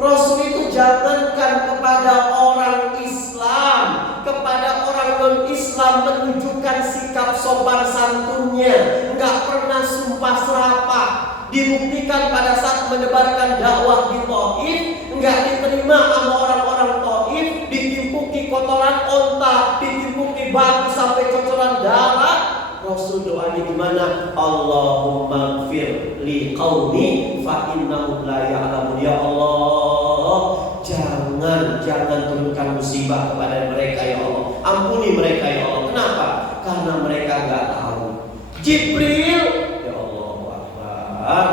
Rasul itu jangankan kepada orang Islam, kepada orang non-Islam menunjukkan sikap sopan santunnya, nggak pernah sumpah serapah. Dibuktikan pada saat menebarkan dakwah di Taif, nggak diterima sama orang-orang Taif, Allahumma ighfir li qaumi fa innahum la ya'lamun. Ya Allah, jangan turunkan musibah kepada mereka ya Allah. Ampuni mereka ya Allah. Kenapa? Karena mereka enggak tahu. Jibril, ya Allah Akbar.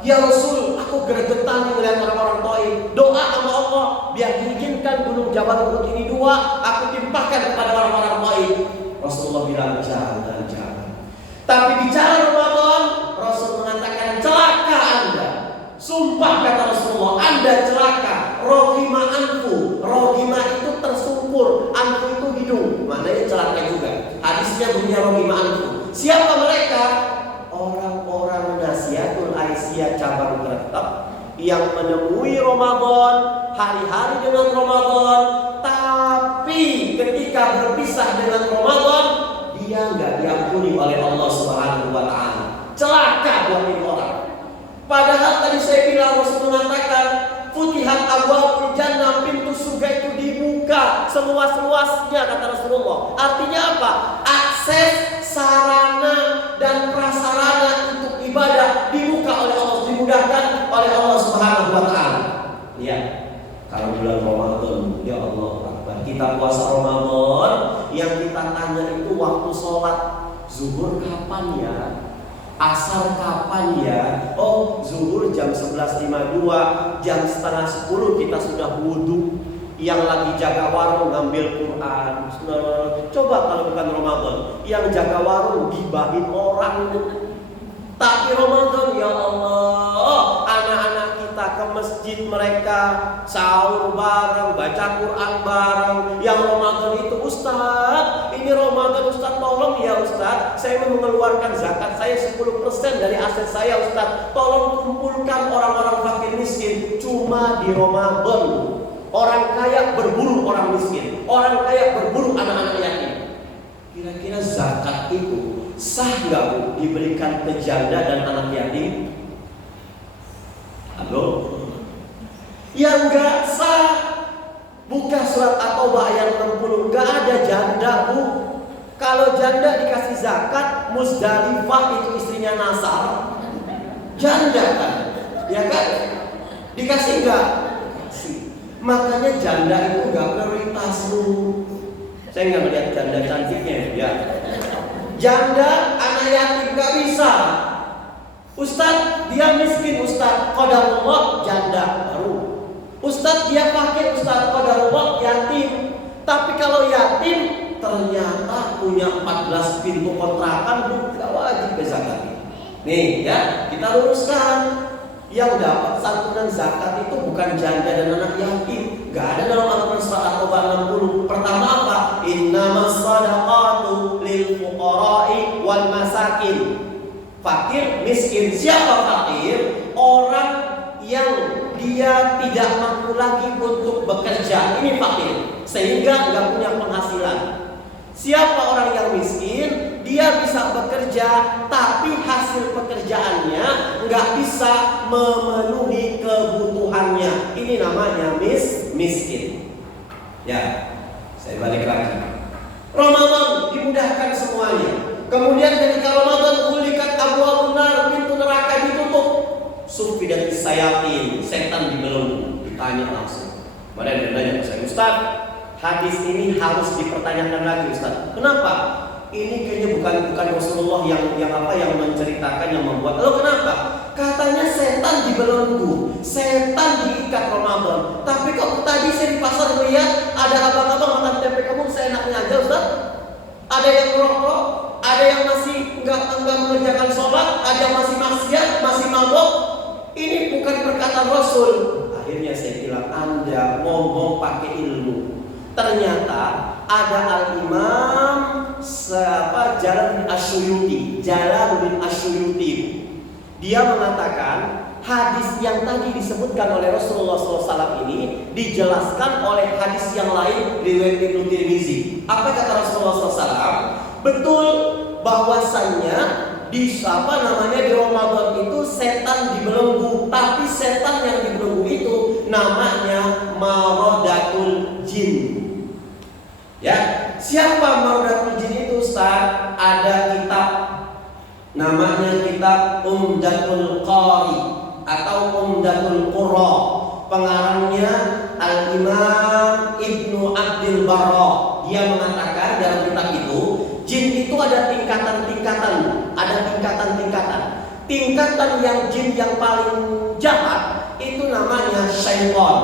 Ya Rasul, aku gregetan melihat orang-orang Taif. Doa sama Allah biar diizinkan gunung Jabal Uhud ini dua, aku timpahkan kepada orang-orang Taif. Rasulullah bilang jangan. Tapi bicara Ramadan, Rasul mengatakan celaka Anda. Sumpah kata Rasulullah, Anda celaka. Rohima anfu. Rohima itu tersungkur, anfu itu hidung. Maknanya celaka juga. Hadisnya punya rohima anfu. Siapa mereka? Orang-orang Nasihatul Aisyah cabang Kretek yang menemui Ramadan, hari-hari dengan Ramadan, tapi ketika berpisah dengan Ramadan, dia nggak diampuni oleh Allah Subhanahu wa Ta'ala. Celaka buat ini orang. Padahal tadi saya bilang Rasul mengatakan futihat abwaabul jannah, pintu surga itu dibuka seluas-luasnya kata Rasulullah. Artinya apa? Akses, sarana dan prasarana untuk ibadah dibuka oleh Allah, dimudahkan oleh Allah Subhanahu wa Ta'ala. Lihat, kalau bulan Ramadan, ya Allah Akbar, kita puasa Ramadan, yang kita tanya itu waktu sholat zuhur kapan ya? Asar kapan ya? Oh, zuhur jam 11.52, jam setengah 10 kita sudah wudhu. Yang lagi jaga warung ngambil Quran. Coba kalau bukan Ramadan, yang jaga warung gibahin orang. Tapi Ramadan ya Allah, anak-anak kita ke masjid mereka sahur bareng, baca Quran bareng. Yang Ramadan itu Ustaz, ini Ramadan Ustaz, tolong ya Ustaz, saya mau mengeluarkan zakat saya 10% dari aset saya Ustaz. Tolong kumpulkan orang-orang fakir miskin. Cuma di Ramadan orang kaya berburu orang miskin, orang kaya berburu anak-anak yatim. Kira-kira zakat itu sah nggak Bu diberikan ke janda dan anak yatim? Halo? Yang nggak sah. Buka surat At-Taubah ayat 60, nggak ada janda Bu. Kalau janda dikasih zakat, Musdalifah itu istrinya Nasar, janda kan, ya kan? Dikasih nggak? Makanya janda itu gak prioritas lu. Saya nggak melihat janda cantiknya ya. Janda anak yatim gak bisa. Ustadz dia miskin, Ustadz qadarullah janda baru. Ustadz dia pakai, Ustadz qadarullah yatim. Tapi kalau yatim ternyata punya 14 pintu kontrakan, gak wajib zakat. Nih ya, kita luruskan. Yang dapat santunan zakat itu bukan janda dan anak yatim. Gak ada dalam Al-Quran surat At-Taubah 60. Pertama apa? Innamas shadaqatu lil fuqara'i wal masakin. Fakir, miskin. Siapa fakir? Orang yang dia tidak mampu lagi untuk bekerja. Ini fakir. Sehingga gak punya penghasilan. Siapa orang yang miskin? Dia bisa bekerja, tapi hasil pekerjaannya nggak bisa memenuhi kebutuhannya. Ini namanya miskin. Ya, saya balik lagi. Ramadan dimudahkan semuanya. Kemudian ketika Ramadan kulikat abwaabun nar, pintu neraka ditutup. Sufidat sayatin, setan dibelenggu. Ditanya langsung. Mana yang nanya ke saya, Ustaz? Hadis ini harus dipertanyakan lagi Ustaz. Kenapa? Ini kayaknya bukan Rasulullah yang menceritakan, yang membuat. Lalu kenapa? Katanya setan dibelenggu, setan diikat Ramadan. Tapi kok tadi saya di pasar melihat ada abang-abang makan tempe kamu seenaknya aja Ustaz. Ada yang merokok, ada yang masih enggak mengerjakan sholat, ada yang masih maksiat, masih mabok. Ini bukan perkataan Rasul. Akhirnya saya bilang, Anda ngomong pakai ilmu. Ternyata ada Al-Imam Jalaluddin Asyuyuti. Dia mengatakan hadis yang tadi disebutkan oleh Rasulullah SAW ini dijelaskan oleh hadis yang lain riwayat Ibnu Tirmizi. Apa kata Rasulullah SAW? Betul bahwasannya di Ramadan itu setan dibelenggu, tapi setan yang dibelenggu itu namanya maradatul jin. Ya, siapa maradatul jin itu Ustaz? Ada kitab namanya kitab kitab Umdatul Qari atau Umdatul Qurra. Pengarangnya Al-Imam Ibnu Abdul Barra. Dia mengatakan dalam kitab itu, jin itu ada tingkatan-tingkatan, ada tingkatan-tingkatan. Tingkatan yang jin yang paling jahat itu namanya syaitan.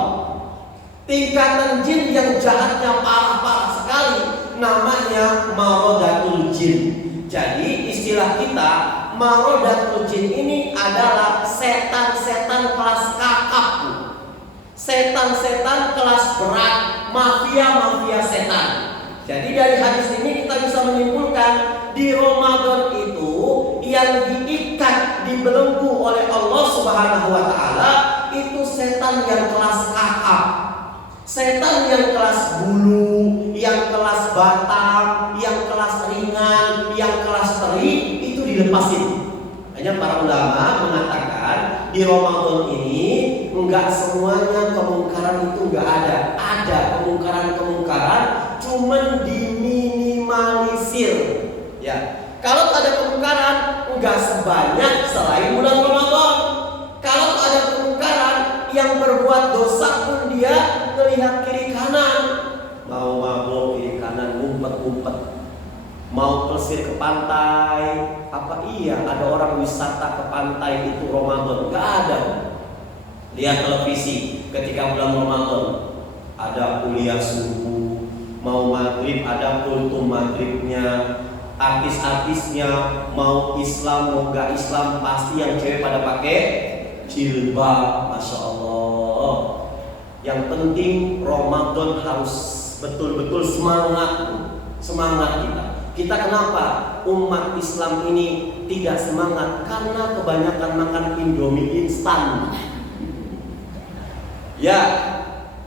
Tingkatan jin yang jahatnya parah-parah sekali namanya marodatul jin. Jadi istilah kita marodatul jin ini adalah setan-setan kelas kakap, setan-setan kelas berat, mafia-mafia setan. Jadi dari hadis ini kita bisa menyimpulkan di Ramadan itu yang diikat, dibelenggu oleh Allah Subhanahu wa taala itu setan yang kelas kakap. Setan yang kelas bulu, yang kelas batang, yang kelas ringan, yang kelas teri itu dilepasin. Hanya para ulama mengatakan di Ramadan ini enggak semuanya kemungkaran itu enggak ada. Ada kemungkaran-kemungkaran, cuman diminimalisir. Ya, kalau ada kemungkaran enggak sebanyak selain bulan Ramadan. Kalau ada kemungkaran yang berbuat dosa pun dia melihat kiri kanan, mau mabuk kiri kanan, ngumpet-ngumpet, mau plesir ke pantai. Apa iya ada orang wisata ke pantai itu Ramadan? Gak ada. Lihat televisi ketika bulan Ramadan, ada kuliah subuh, mau maghrib ada kultum maghribnya, artis-artisnya mau Islam mau gak Islam pasti yang cewek pada pakai jilbab, masya Allah. Yang penting Ramadan harus betul-betul semangat kita. Kita kenapa umat Islam ini tidak semangat? Karena kebanyakan makan Indomie instan. Ya,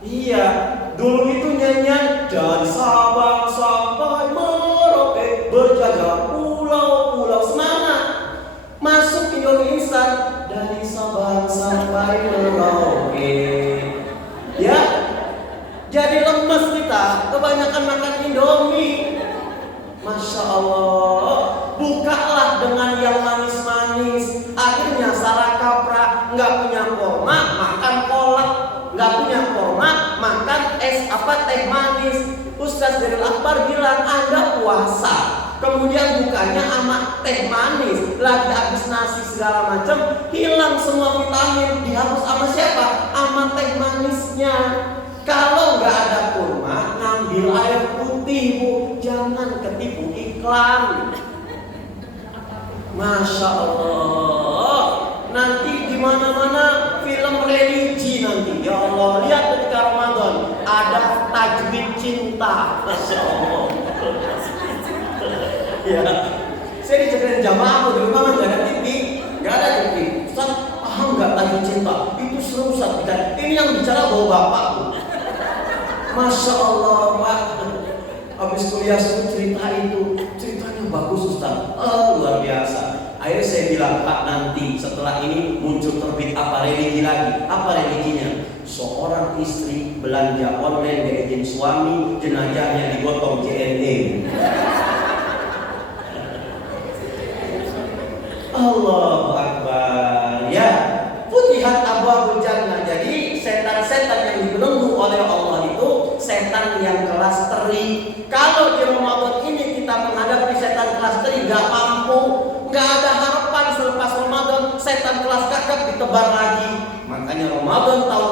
iya. Dulu itu nyanyian dari Sabang sampai Merauke berjaga pulau-pulau, semangat. Masuk Indomie instan dari Sabang sampai Merauke. Ya, jadi lemes kita, kebanyakan makan Indomie. Masya Allah, bukalah dengan yang manis-manis. Akhirnya salah kaprah, nggak punya korma, makan kolak, nggak punya korma, makan teh manis. Ustaz Zainul Akbar bilang Anda puasa, kemudian bukanya sama teh manis, lagi habis nasi segala macam, hilang semua vitamin, dihapus sama siapa? Sama teh manisnya. Kalau nggak ada kurma, ngambil air putih, Bu. Jangan ketipu iklan. Masya Allah. Nanti di mana-mana film religi nanti. Ya Allah, lihat ketika Ramadan ada tajwid cinta. Masya Allah. Ya. Saya diceritain jamaah di rumah nggak ada TV, nggak ada TV. Ustaz, paham nggak tajwid cinta? Itu seru Ustaz. Ini yang bicara bawa bapak, Bu. Masya Allah, Pak. Habis kuliah saya cerita itu, ceritanya bagus Ustaz, luar biasa. Akhirnya saya bilang, Pak, nanti setelah ini muncul terbit apa religi lagi? Apa religinya? Seorang istri belanja online gak izin suami, jenazahnya digotong JNE. Allahu Akbar. Ya, Futihat Abwaabul Jannah. Jadi setan-setan yang dibelenggu oleh Allah itu setan yang kelas teri. Kalau di Ramadan ini kita menghadapi setan kelas teri gak mampu, gak ada harapan selepas Ramadan setan kelas kakap ditebar lagi. Makanya Ramadan tahun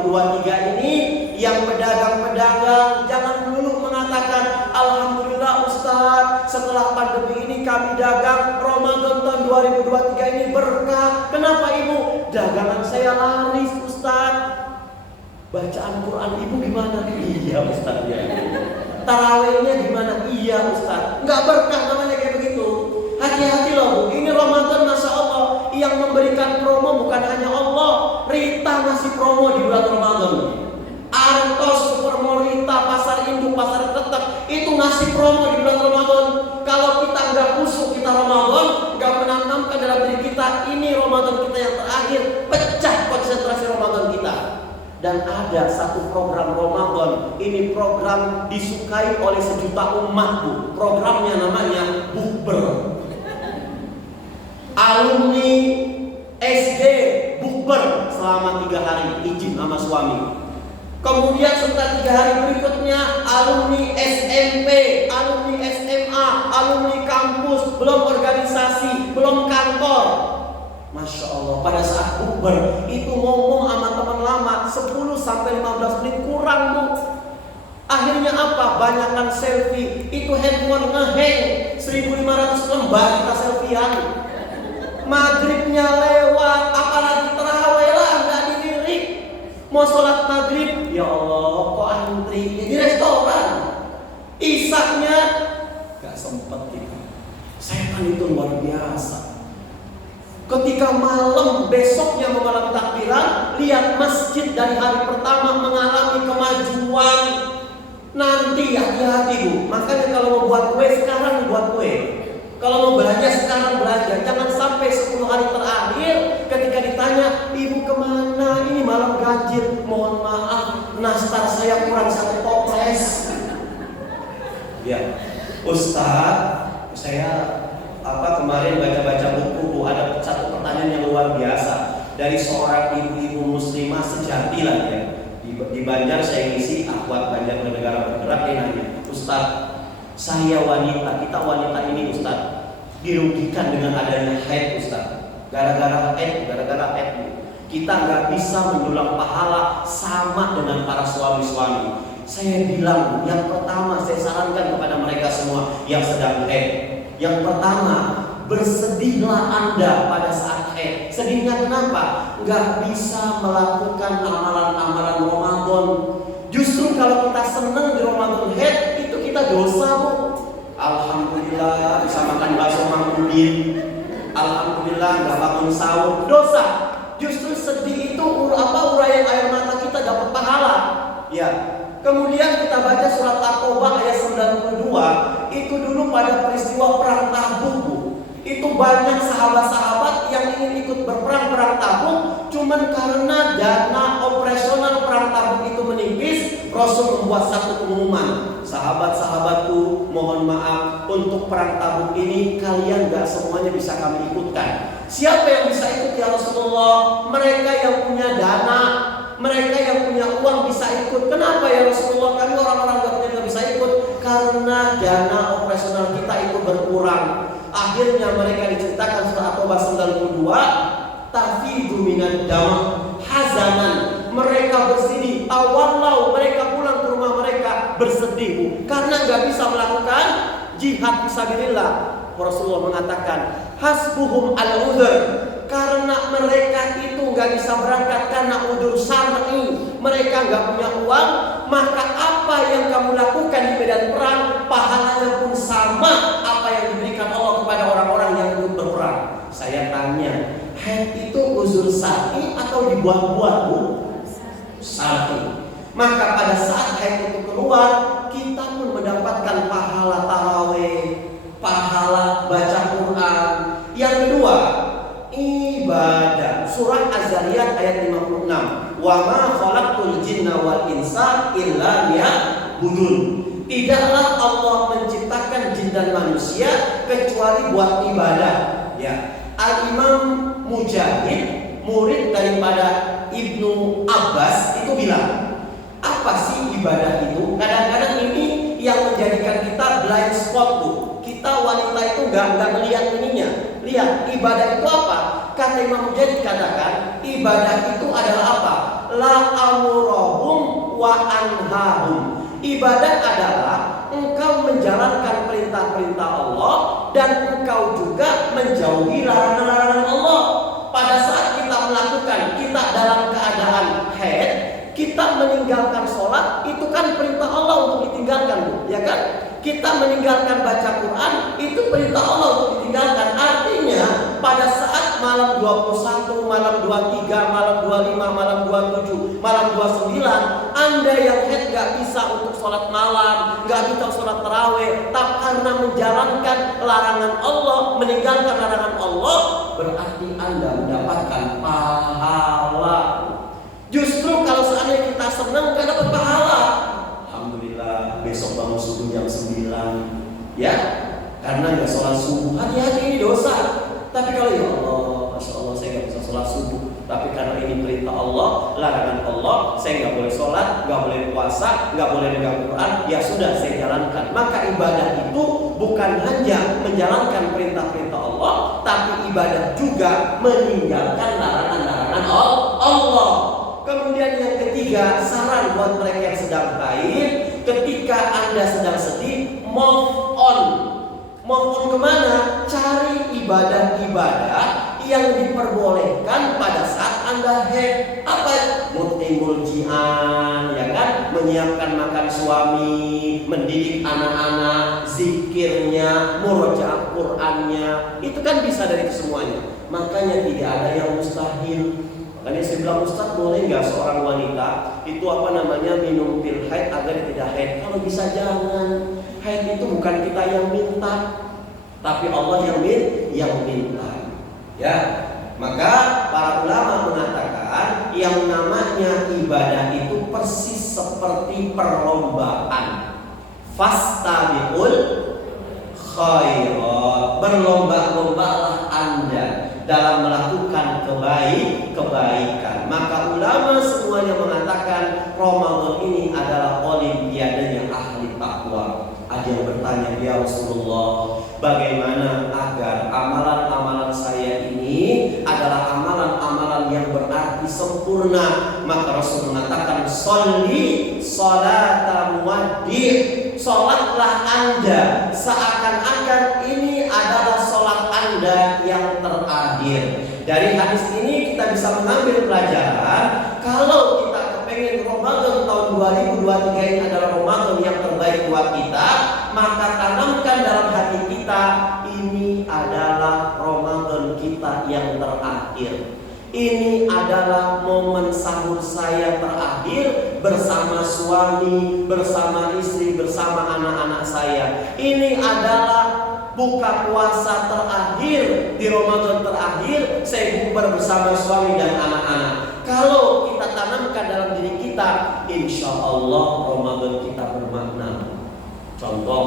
2023 ini yang pedagang-pedagang jangan dulu mengatakan Alhamdulillah Ustaz, setelah pandemi ini kami dagang, Ramadan tahun 2023 ini berkah. Kenapa Ibu? Dagangan saya laris Ustaz. Bacaan Quran Ibu gimana? Iya Ustaz ya. Tarawihnya gimana? Iya Ustaz. Nggak berkah namanya kayak begitu. Hati-hati loh Bu. Ini Ramadan Masya Allah. Yang memberikan promo bukan hanya Allah. Rita ngasih promo di bulan Ramadan. Artos, Supermorita, Pasar Induk, Pasar Tetek itu ngasih promo di bulan Ramadan. Kalau kita nggak khusyuk kita Ramadan, nggak menanamkan dalam diri kita ini Ramadan kita yang terakhir, pecah konsentrasi Ramadan kita. Dan ada satu program Ramadan, ini program disukai oleh sejuta umat Bu. Programnya namanya bukber. alumni SD bukber selama 3 hari, izin sama suami. Kemudian setelah 3 hari berikutnya alumni SMP, alumni SMA, alumni kampus, belum organisasi, belum kantor. Masya Allah, pada saat bukber itu ngomong sama teman lama 10-15 menit kurang, Bu. Akhirnya apa? Banyakan selfie. Itu handphone ngeheng 1500 lembar kita selfiean. Maghribnya lewat, apalagi terawih lah nggak dilirik. Mau sholat maghrib, ya Allah kok antri di restoran. Isaknya nggak sempet kita. Setan itu luar biasa. Ketika malam besoknya mau malam takbiran, lihat masjid dari hari pertama mengalami kemajuan. Nanti hati-hati, Bu. Makanya kalau mau buat kue sekarang buat kue. Kalau mau belanja sekarang belanja. Jangan sampai 10 hari terakhir ketika ditanya, ibu kemana? Ini malam ganjil. Mohon maaf, nastar saya kurang 1 toples. Ya, Ustadz, saya kemarin baca-baca buku, ada satu pertanyaan yang luar biasa dari seorang ibu-ibu muslimah sejati lah ya. Di Banjar saya ngisi akhwat Banjar Negara Bergerak, dia nanya, Ustadz, saya wanita, kita wanita ini Ustadz dirugikan dengan adanya haid Ustadz. Gara-gara haid kita nggak bisa mendulang pahala sama dengan para suami-suami. Saya bilang, yang pertama saya sarankan kepada mereka semua yang sedang haid. Yang pertama, bersedihlah Anda pada saat haid. Sedihnya kenapa? Nggak bisa melakukan amalan-amalan Ramadan. Justru kalau kita senang di Ramadan haid, itu kita dosa, Bu. Alhamdulillah bisa makan bakso Mang Udin. Alhamdulillah nggak bangun sahur, dosa. Justru sedih itu uraian air mata kita dapat pahala. Ya. Kemudian kita baca surat At-Taubah ayat 92. Itu dulu pada peristiwa perang Tabuk, Bu. Itu banyak sahabat-sahabat yang ingin ikut berperang perang Tabuk, cuman karena dana operasional perang Tabuk itu menipis, Rasul membuat satu pengumuman. Sahabat-sahabatku, mohon maaf, untuk perang Tabuk ini kalian gak semuanya bisa kami ikutkan. Siapa yang bisa ikut ya Rasulullah? Mereka yang punya dana, mereka yang punya uang bisa ikut. Kenapa ya Rasulullah? Kami orang-orang gak bisa ikut karena dana operasional kita itu berkurang. Akhirnya mereka diceritakan surat At-Taubah 92, tafidu minad dam hazanan. Mereka bersedih, tawallau, mereka pulang ke rumah mereka bersedih, Bu, karena nggak bisa melakukan jihad fisabilillah. Rasulullah mengatakan, hasbuhum al-udhr, karena mereka itu nggak bisa berangkat karena udzur syar'i, mereka nggak punya uang, maka apa yang kamu lakukan di medan perang pahalanya pun sama apa yang diberikan Allah kepada orang-orang yang ikut berperang. Saya tanya, haid itu udzur syar'i atau dibuat-buat, Bu? Syar'i. Maka pada saat haid itu keluar, kita pun mendapatkan pahala tarawih, pahala baca Quran. Yang kedua, ibadah. Surah Az-Zariyat ayat 56. Wa ma khalaqtul jinna wal insa illa liya'budun. Tidaklah Allah menciptakan jin dan manusia kecuali buat ibadah. Ya. Al-Imam Mujahid, murid daripada Ibnu Abbas, itu bilang, apa sih ibadah itu? Kadang-kadang ini yang menjadikan kita blind spot, Bu. Kita wanita itu nggak melihat ininya. Lihat, ibadah itu apa? Kata Imam Mujahid katakan, ibadah itu adalah apa? La amurahum wa anhahum. Ibadah adalah engkau menjalankan perintah-perintah Allah dan engkau juga menjauhi larangan-larangan Allah. Pada saat kita melakukan, kita dalam keadaan haid, kita meninggalkan sholat, itu kan perintah Allah untuk ditinggalkan, Bu, ya kan? Kita meninggalkan baca Quran, itu perintah Allah untuk ditinggalkan. Artinya pada saat malam 21, malam 23, malam 25, malam 27, malam 29, Anda yang haid gak bisa untuk sholat malam, gak bisa sholat tarawih, tapi karena menjalankan larangan Allah, meninggalkan larangan Allah, berarti Anda mendapatkan pahala. Justru kalau seandainya kita senang gak dapat pahala, alhamdulillah besok bangun subuh jam 9, ya, karena nggak sholat subuh, hati-hati ini dosa. Tapi kalau ya Allah nggak boleh puasa, nggak boleh pegang Quran, ya sudah saya jalankan. Maka ibadah itu bukan hanya menjalankan perintah-perintah Allah, tapi ibadah juga meninggalkan larangan-larangan Allah. Kemudian yang ketiga, saran buat mereka yang sedang haid, ketika Anda sedang sedih, move on. Move on kemana? Cari ibadah-ibadah yang diperbolehkan pada saat Anda haid. Apa? Multian, ya kan? Menyiapkan makan suami, mendidik anak-anak, zikirnya, murojaah Qur'annya, itu kan bisa dari kesemuanya. Makanya tidak ada yang mustahil. Makanya saya bilang, Ustaz, boleh nggak seorang wanita itu minum pil haid agar tidak haid? Kalau bisa jangan. Haid itu bukan kita yang minta, tapi Allah yang minta. Ya, maka para ulama mengatakan yang namanya ibadah itu persis seperti perlombaan. Fastabiqul khairat, berlomba-lombalah Anda dalam melakukan kebaikan. Maka ulama semuanya mengatakan Ramadan ini adalah olimpiadenya ahli takwa. Ada yang bertanya, ya Rasulullah, bagaimana agar amalan-amalan saya ini adalah amalan-amalan yang berarti sempurna? Maka Rasul mengatakan, sholli sholata muwaddi', sholatlah Anda seakan-akan ini adalah sholat Anda yang terakhir. Dari hadis ini kita bisa mengambil pelajaran, kalau kita kepengen Ramadan tahun 2023 ini adalah Ramadan yang terbaik buat kita, maka tanamkan dalam hati kita, ini adalah Ramadan kita yang terakhir. Ini adalah momen sahur saya terakhir bersama suami, bersama istri, bersama anak-anak saya. Ini adalah buka puasa terakhir di Ramadan terakhir, saya bukber bersama suami dan anak-anak. Kalau kita tanamkan dalam diri kita, insya Allah Ramadan kita bermakna. Contoh,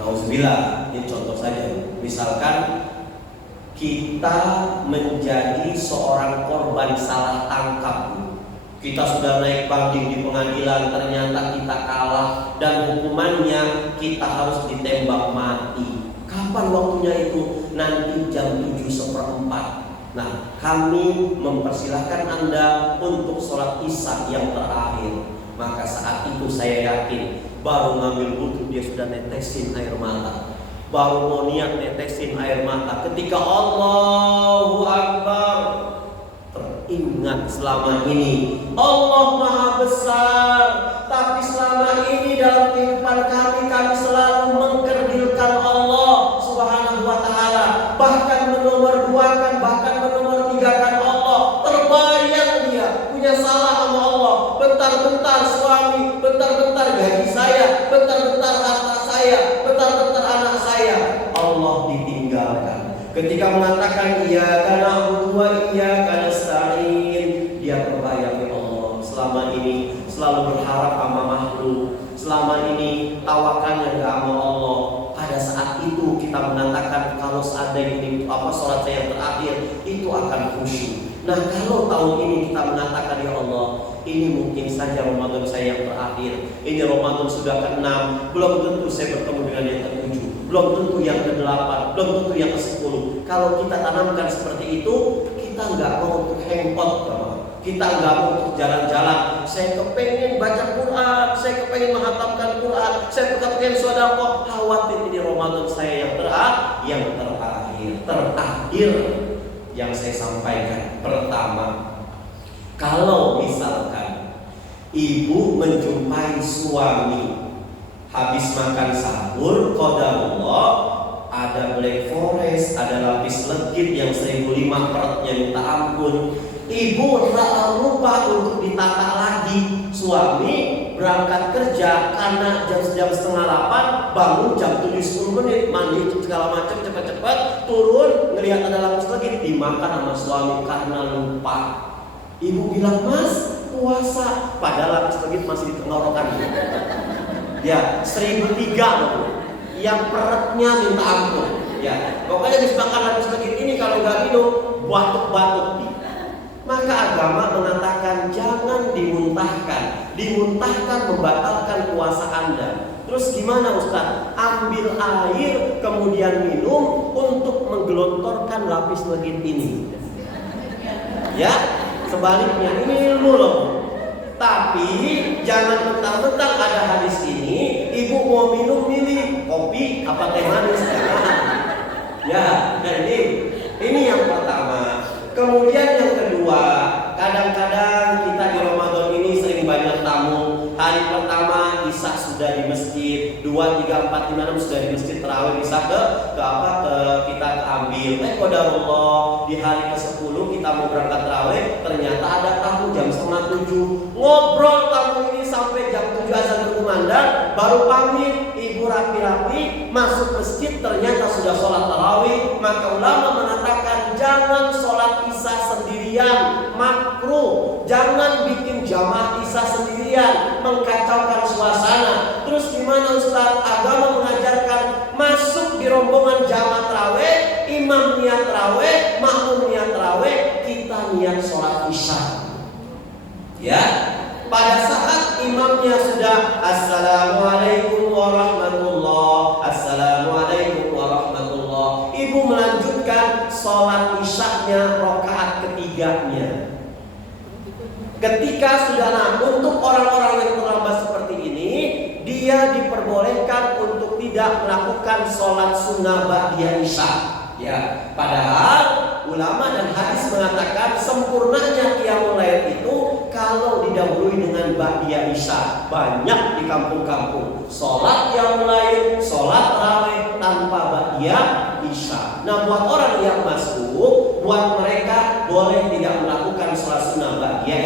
nauzubillah, ini contoh saja. Misalkan kita menjadi seorang korban salah tangkap. Kita sudah naik banding di pengadilan, ternyata kita kalah dan hukumannya kita harus ditembak mati. Kapan waktunya itu? Nanti jam 7:04. Nah, kami mempersilahkan Anda untuk sholat isya yang terakhir. Maka saat itu saya yakin baru ngambil wudhu dia sudah netesin air mata. Baru mau niat netesin air mata, ketika Allahu Akbar, teringat selama ini Allah Maha Besar, tapi selama ini dalam kehidupan kami selalu mengkerdilkan Allah Subhanahu wa Ta'ala, bahkan menomorduakan, bahkan menomortigakan Allah. Terbayang dia punya salah sama Allah, bentar-bentar suami, bentar-bentar gaji saya, bentar-bentar harta saya, bentar-bentar anak saya, Allah ditinggalkan. Ketika mengatakan iyyaka na'budu wa iyyaka nasta'in, dia terbayang, ya Allah, selama ini selalu berharap sama makhluk, selama ini tawakalnya enggak sama Allah. Pada saat itu kita mengatakan kalau seandainya ini sholat saya yang terakhir, itu akan khusyuk. Nah, kalau tahun ini kita mengatakan, ya Allah, ini mungkin saja Ramadan saya yang terakhir, ini Ramadan sudah ke-6, belum tentu saya bertemu dengan yang ke-7, belum tentu yang ke-8, belum tentu yang ke-10. Kalau kita tanamkan seperti itu, kita nggak mau untuk hangout, kita nggak mau untuk jalan-jalan. Saya kepengen baca Quran, saya kepengen menghatamkan Quran, saya kepengen sedekah. Khawatir ini Ramadan saya yang terakhir. Yang saya sampaikan, pertama, kalau misalkan ibu menjumpai suami habis makan sahur, qadarullah, ada Black Forest, ada lapis legit yang 1.500 perutnya minta ampun. Ibu tak lupa untuk ditata lagi. Suami berangkat kerja karena jam 7:30, bangun jam 7:10, mandi segala macam cepat-cepat, turun ngelihat ada lapis legit, dimakan sama suami karena lupa. Ibu bilang, Mas, puasa, padahal lapis legit masih di tenggorokan. Ya, 1.003 yang perutnya minta ampun. Ya, pokoknya habis makan lapis legit ini kalau nggak minum batuk-batuk. Maka agama mengatakan jangan dimuntahkan. dimuntahkan membatalkan puasa Anda. Terus gimana Ustaz? Ambil air kemudian minum untuk menggelontorkan lapis legit ini. Ya, sebaliknya ini ilmu loh. Tapi jangan mentang-mentang ada hadis ini, ibu mau minum milih kopi apa teh manis, jangan. Ya, jadi ini yang pertama. Kemudian yang kedua, kadang-kadang kita di Ramadan ini sering banyak tamu. Hari pertama Isya sudah di masjid, 2, 3, 4, 5, 6 sudah di masjid, terawih Isya ke kita ambil. Qadarullah di hari ke-10 kita mau berangkat terawih, ternyata ada tamu jam 6:30. Ngobrol tamu ini sampai jam 7 azan berkumandang, baru pamit, ibu rapi-rapi masuk masjid, ternyata sudah sholat tarawih. Maka ulama mengatakan jangan sholat Isya sendirian, makruh. Jangan bikin jamaah Isya sendirian, mengkacaukan suasana. Terus gimana Ustaz? Agama mengajarkan masuk di rombongan jamaah tarawih, imam niat tarawih, makmum niat tarawih, kita niat sholat Isya. Ya, pada saat imamnya sudah Assalamualaikum warahmatullah, Assalamualaikum warahmatullah, ibu melanjutkan sholat Isyanya rakaat ketiganya. Ketika sudah untuk orang-orang yang terlambat seperti ini, dia diperbolehkan untuk tidak melakukan sholat sunnah ba'diyah Isya. Ya, padahal ulama dan hadis mengatakan sempurnanya qiyamul lail itu kalau didahului dengan ba'diyah Isya. Banyak di kampung-kampung sholat qiyamul lail, sholat tarawih tanpa ba'diyah Isya. Nah, buat orang yang masuk, buat mereka boleh tidak melakukan sholat sunnah ba'diyah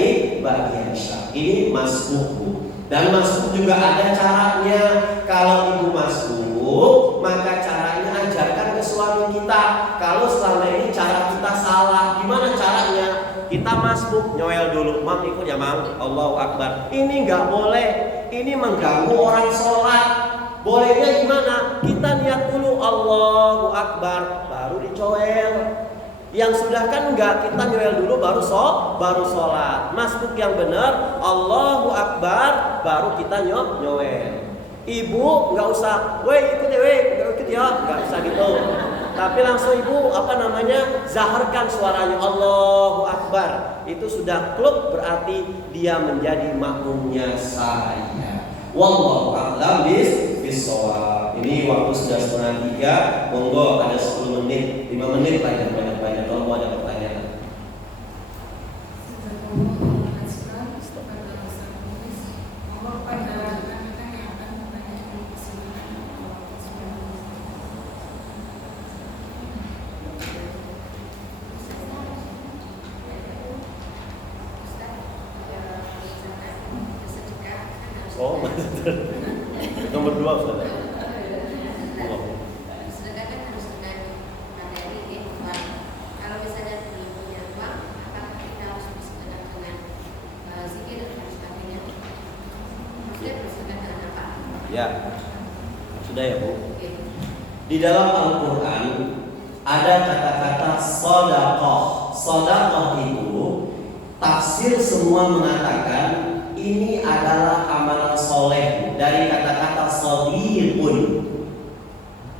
Isya. Ini masbuk. Dan masbuk juga ada caranya. Kalau ibu masbuk, maka caranya ajarkan ke suami kita. Kalau selama ini cara kita salah, gimana caranya? Kita masbuk, nyoel dulu, mam ikut ya mam, Allahu Akbar. Ini nggak boleh, ini mengganggu orang sholat. Bolehnya gimana? Kita niat dulu Allahu Akbar, baru dicoel. Yang sudah kan enggak, kita nyoel dulu baru sholat. Masbuk yang benar Allahu Akbar, baru kita nyoel. Ibu nggak usah, weh ikut ya, nggak ikut ya, nggak usah gitu. Tapi langsung ibu zaharkan suaranya Allahu Akbar. Itu sudah klub, berarti dia menjadi makmumnya saya. Wallahu a'lam bishawab. Ini waktu sudah 2:30. Monggo ada 10 menit, 5 menit lah yang banyak-banyak. Kalau ada pertanyaan. Oh, nomor 2 Ustaz. Sedekah kan harus dengan materi uang. Kalau misalnya belum punya uang, apakah kita harus bersedekah dengan zikir dan sebagainya? Maksudnya bersedekah dengan apa? Ya, sudah ya Bu. Oke. Di dalam Al-Quran ada kata-kata sodaqah. Sodaqah itu tafsir semua mengatakan ini adalah amalan soleh dari kata-kata sodiqun.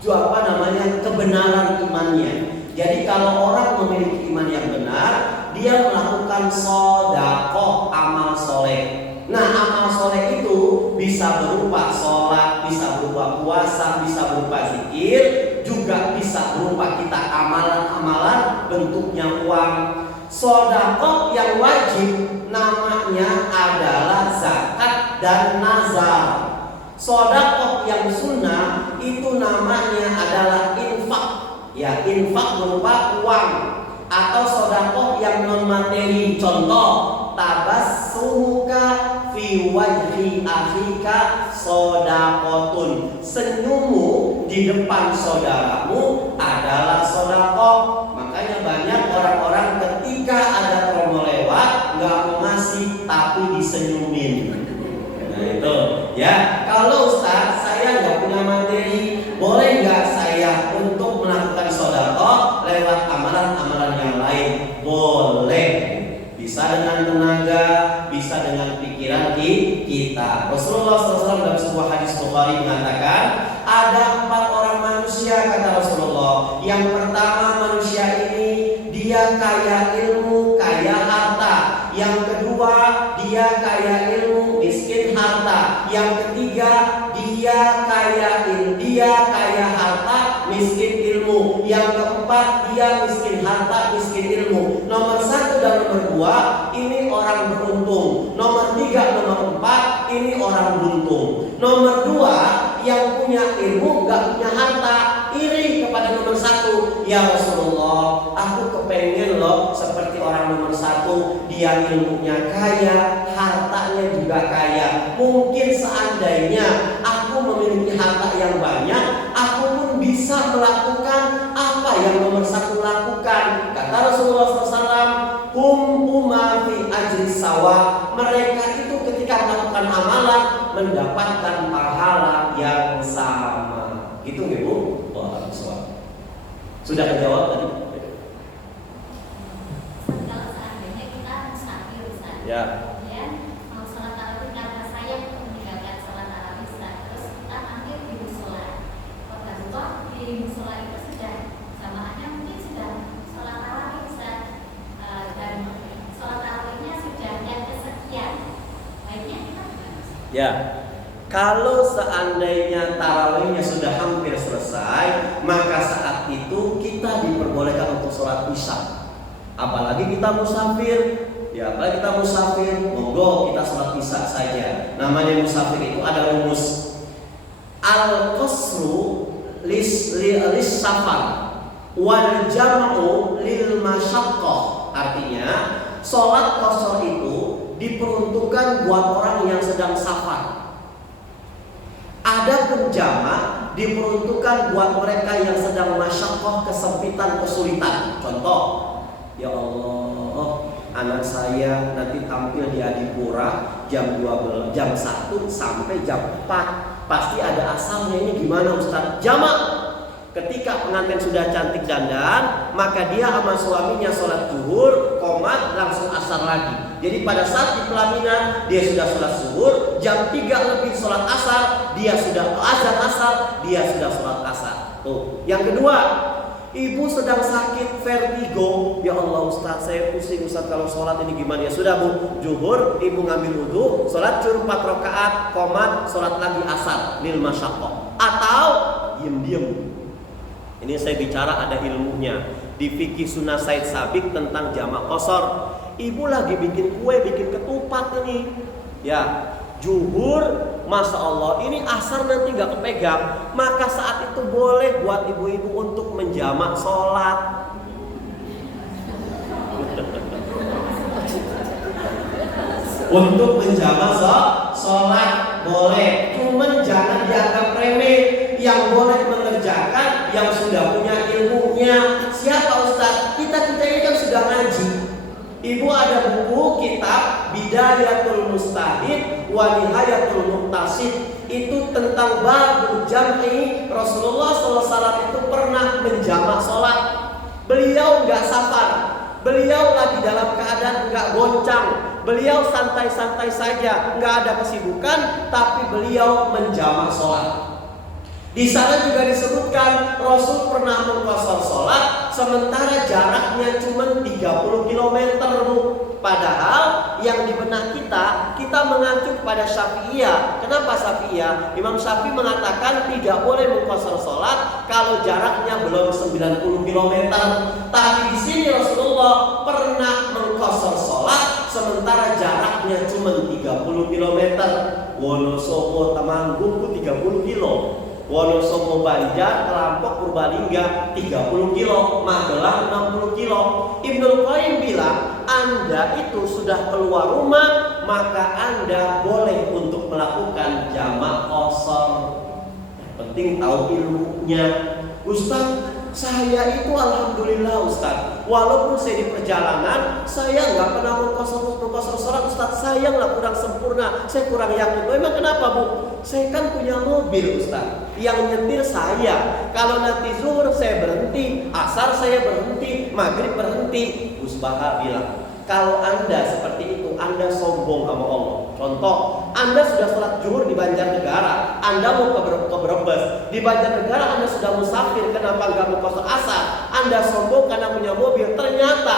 Itu apa namanya? Kebenaran imannya. Jadi kalau orang memiliki iman yang benar, dia melakukan sodaqah, amal soleh. Nah, amal soleh itu bisa berupa sholat, bisa berupa puasa, bisa berupa zikir, juga bisa berupa kita amalan-amalan bentuknya uang. Sodaqah yang wajib namanya adalah zakat dan nazar. Sodaqah yang sunnah itu namanya adalah infak. Ya, infak berupa uang. Atau sodaqah yang non materi. Contoh, tabassumuka fi wajhi akhika sodaqotun. Senyummu di depan saudaramu adalah sodaqah. Makanya banyak orang-orang ketika ada promo lewat nggak mau ngasih tapi disenyumin. Nah itu ya. Kalau Ustaz saya nggak punya materi, boleh nggak saya untuk melakukan sedekah lewat amalan-amalan yang lain? Boleh. Bisa dengan tenaga, bisa dengan pikiran kita. Rasulullah SAW dalam sebuah hadis Bukhari mengatakan, ada 4 orang manusia kata Rasulullah. Yang pertama, manusia ini dia kaya ilmu, kaya harta. Yang kedua, dia kaya ilmu, miskin harta. Yang ketiga, dia kaya harta, miskin ilmu. Yang keempat, dia miskin harta, miskin ilmu. Nomor 1 dan nomor 2 ini orang beruntung. Nomor 3, nomor 4 ini orang beruntung. Nomor 2 yang punya ilmu gak punya harta, iri kepada nomor 1. Ya Rasulullah, aku kepengen loh seperti orang nomor 1. Dia ilmunya kaya, hartanya juga kaya. Mungkin seandainya aku memiliki harta yang banyak, aku pun bisa melakukan apa yang nomor 1 lakukan. Kata Rasulullah SAW, hum fi ajri sawa. Mereka itu ketika melakukan amalan mendapatkan pahala yang sama. Gitu nggak Bu? Wah, sudah kejawab tadi? Kalau seandainya kita musafir, Ustaz, Ya. kemudian mau sholat tarawih karena saya meninggalkan sholat tarawih, Ustaz, terus kita mampir di musola. Qadarullah di musola itu sudah jamaahnya mungkin sudah sholat tarawih, Ustaz, dan sholat tarawihnya sudah yang kesekian. Baiknya kita gimana, Ustaz? Ya. Kalau seandainya tarawihnya sudah hampir selesai, maka saat itu kita diperbolehkan untuk sholat isya. Apalagi kita musafir, ya apalagi kita musafir, monggo kita sholat isya saja. Namanya musafir itu ada rumus. Al-qasru lis safar wal jam'u lil masyaqqah. Artinya, sholat qasar itu diperuntukkan buat orang yang sedang safar. Ada penjama diperuntukkan buat mereka yang sedang masyaqqah, kesempitan, kesulitan. Contoh, ya Allah, anak saya nanti tampil di Adipura jam 12, jam 1 sampai jam 4. Pasti ada asalnya, ini gimana Ustaz? Jamak. Ketika pengantin sudah cantik dandan, maka dia sama suaminya sholat zuhur, qomat, langsung asar lagi. Jadi pada saat di pelaminan dia sudah sholat zuhur, jam 3 lebih sholat asar, dia sudah azan asar, dia sudah sholat asar. Tuh. Yang kedua, ibu sedang sakit vertigo. Ya Allah Ustaz, saya pusing Ustaz kalau sholat ini gimana? Ya sudah Bu, zuhur ibu ngambil wudu, sholat zuhur 4 rakaat, qomat, sholat lagi asar, lil masyaqqah. Atau diem-diem. Ini saya bicara ada ilmunya. Di fikih Sunnah Said Sabiq tentang jamak qasar. Ibu lagi bikin kue, bikin ketupat ini. Ya, zuhur, Masya Allah, ini asar nanti gak kepegang. Maka saat itu boleh buat ibu-ibu untuk menjamak sholat. Untuk menjamak sholat boleh. Cuman jangan dianggap remeh. Yang boleh mengerjakan yang sudah punya ilmunya. Siapa Ustaz? Kita ini kan sudah ngaji. Ibu ada buku kitab Bidayatul Mustahid wa Nihayatul Muqtasid. Itu tentang babul jam'i. Rasulullah SAW itu pernah menjamak sholat. Beliau nggak safar. Beliau lagi dalam keadaan nggak goncang. Beliau santai-santai saja, nggak ada kesibukan, tapi beliau menjamak sholat. Di sana juga disebutkan Rasul pernah mengqasar sholat sementara jaraknya cuma 30 km. Padahal yang di benak kita mengacu pada Syafi'iyah. Kenapa Syafi'iyah? Imam Syafi'i mengatakan tidak boleh mengqasar sholat kalau jaraknya belum 90 km. Tapi di sini Rasulullah pernah mengqasar sholat sementara jaraknya cuma 30 km. Wonosobo Temanggung 30 kilo. Wonosobo Banjar, Kelampok, Purbalingga 30 kilo, Magelang 60 kilo. Ibnu Qayyim bilang, Anda itu sudah keluar rumah, maka Anda boleh untuk melakukan jamak qasar. Yang penting tahu ilmunya. Ustaz, saya itu alhamdulillah Ustaz, walaupun saya di perjalanan, saya nggak pernah mengqasar sholat Ustaz. Saya nggak kurang sempurna, saya kurang yakin. Memang kenapa Bu? Saya kan punya mobil Ustaz, yang nyetir saya. Kalau nanti zuhur saya berhenti, asar saya berhenti, maghrib berhenti. Gus Baha bilang, kalau Anda seperti itu, Anda sombong sama Allah. Contoh, Anda sudah sholat zuhur di Banjarnegara, Anda mau ke Brebes. Di Banjarnegara Anda sudah musafir, kenapa nggak mau ke asar? Anda sombong karena punya mobil. Ternyata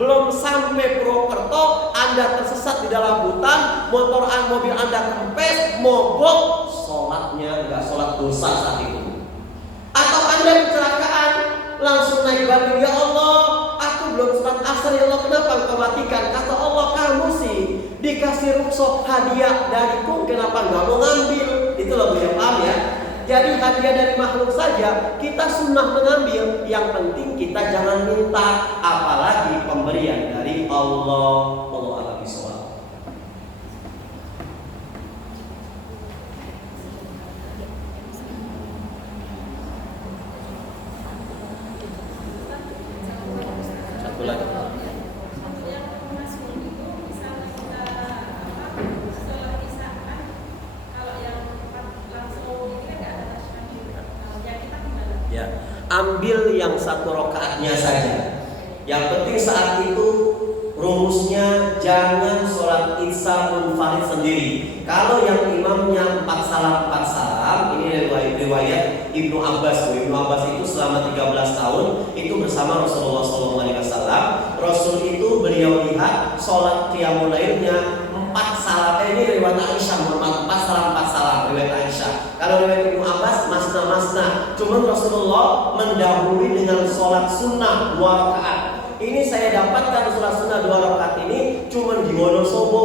belum sampai Purwokerto, Anda tersesat di dalam hutan, mobil Anda kempes, mogok, sholatnya nggak sholat dosa saat itu. Atau Anda kecelakaan, langsung naik banding, ya Allah, aku belum sholat asar, ya Allah, kenapa engkau matikan? Kata Allah, kamu sih dikasih rukhsah hadiah dariku, kenapa nggak mau ngambil? Itu loh yang paham ya. Jadi hadiah dari makhluk saja kita sunnah mengambil. Yang penting kita jangan minta, apalagi pemberian dari Allah. Allah a'lam bishawab. Satu lagi. Ya, ambil yang satu rakaatnya saja. Yang penting saat itu rumusnya jangan sholat isya munfarid sendiri. Kalau yang imamnya 4 salam, ini riwayat Ibnu Abbas. Ibnu Abbas itu selama 13 tahun itu bersama Rasulullah SAW. Rasul itu beliau lihat sholat qiyamul lailnya 4 salam. Ini riwayat Aisyah, 4 salam riwayat Aisyah. Kalau riwayat Ibnu Abbas masna. Cuma Rasulullah mendahului dengan sholat sunnah 2 rakaat. Ini saya dapatkan sholat sunnah 2 rakaat ini cuma di Wonosobo.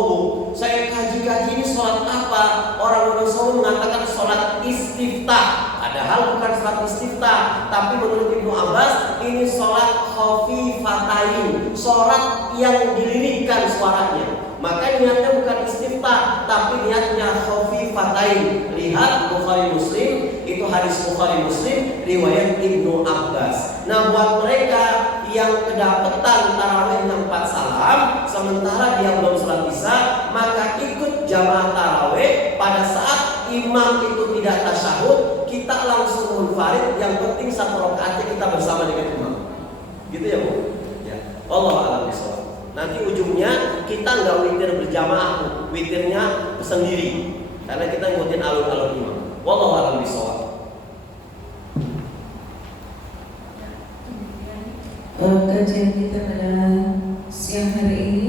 Saya kaji-kaji ini sholat apa? Orang Wonosobo mengatakan sholat istiftah. Padahal bukan sholat istiftah, tapi menurut Ibnu Abbas ini sholat khafifatain, sholat yang dilirikkan suaranya. Maka niatnya bukan istiftah, tapi niatnya khafifatain. Lihat Bukhari Muslim, itu hadis Bukhari Muslim riwayat Ibnu Abbas. Nah, buat mereka yang kedapetan tarawihnya 4 salam sementara dia belum sholat isya, maka ikut jamaah tarawih. Pada saat imam itu tidak tasyahud, kita langsung munfarid. Yang penting 1 rakaatnya kita bersama dengan imam. Gitu ya Bu? Ya. Allah a'lam bishawab. Nanti ujungnya kita nggak witir berjamaah, witirnya sendiri, karena kita ngikutin alur-alur imam. Wallahu a'lam bishawab. Kajian kita pada siang hari ini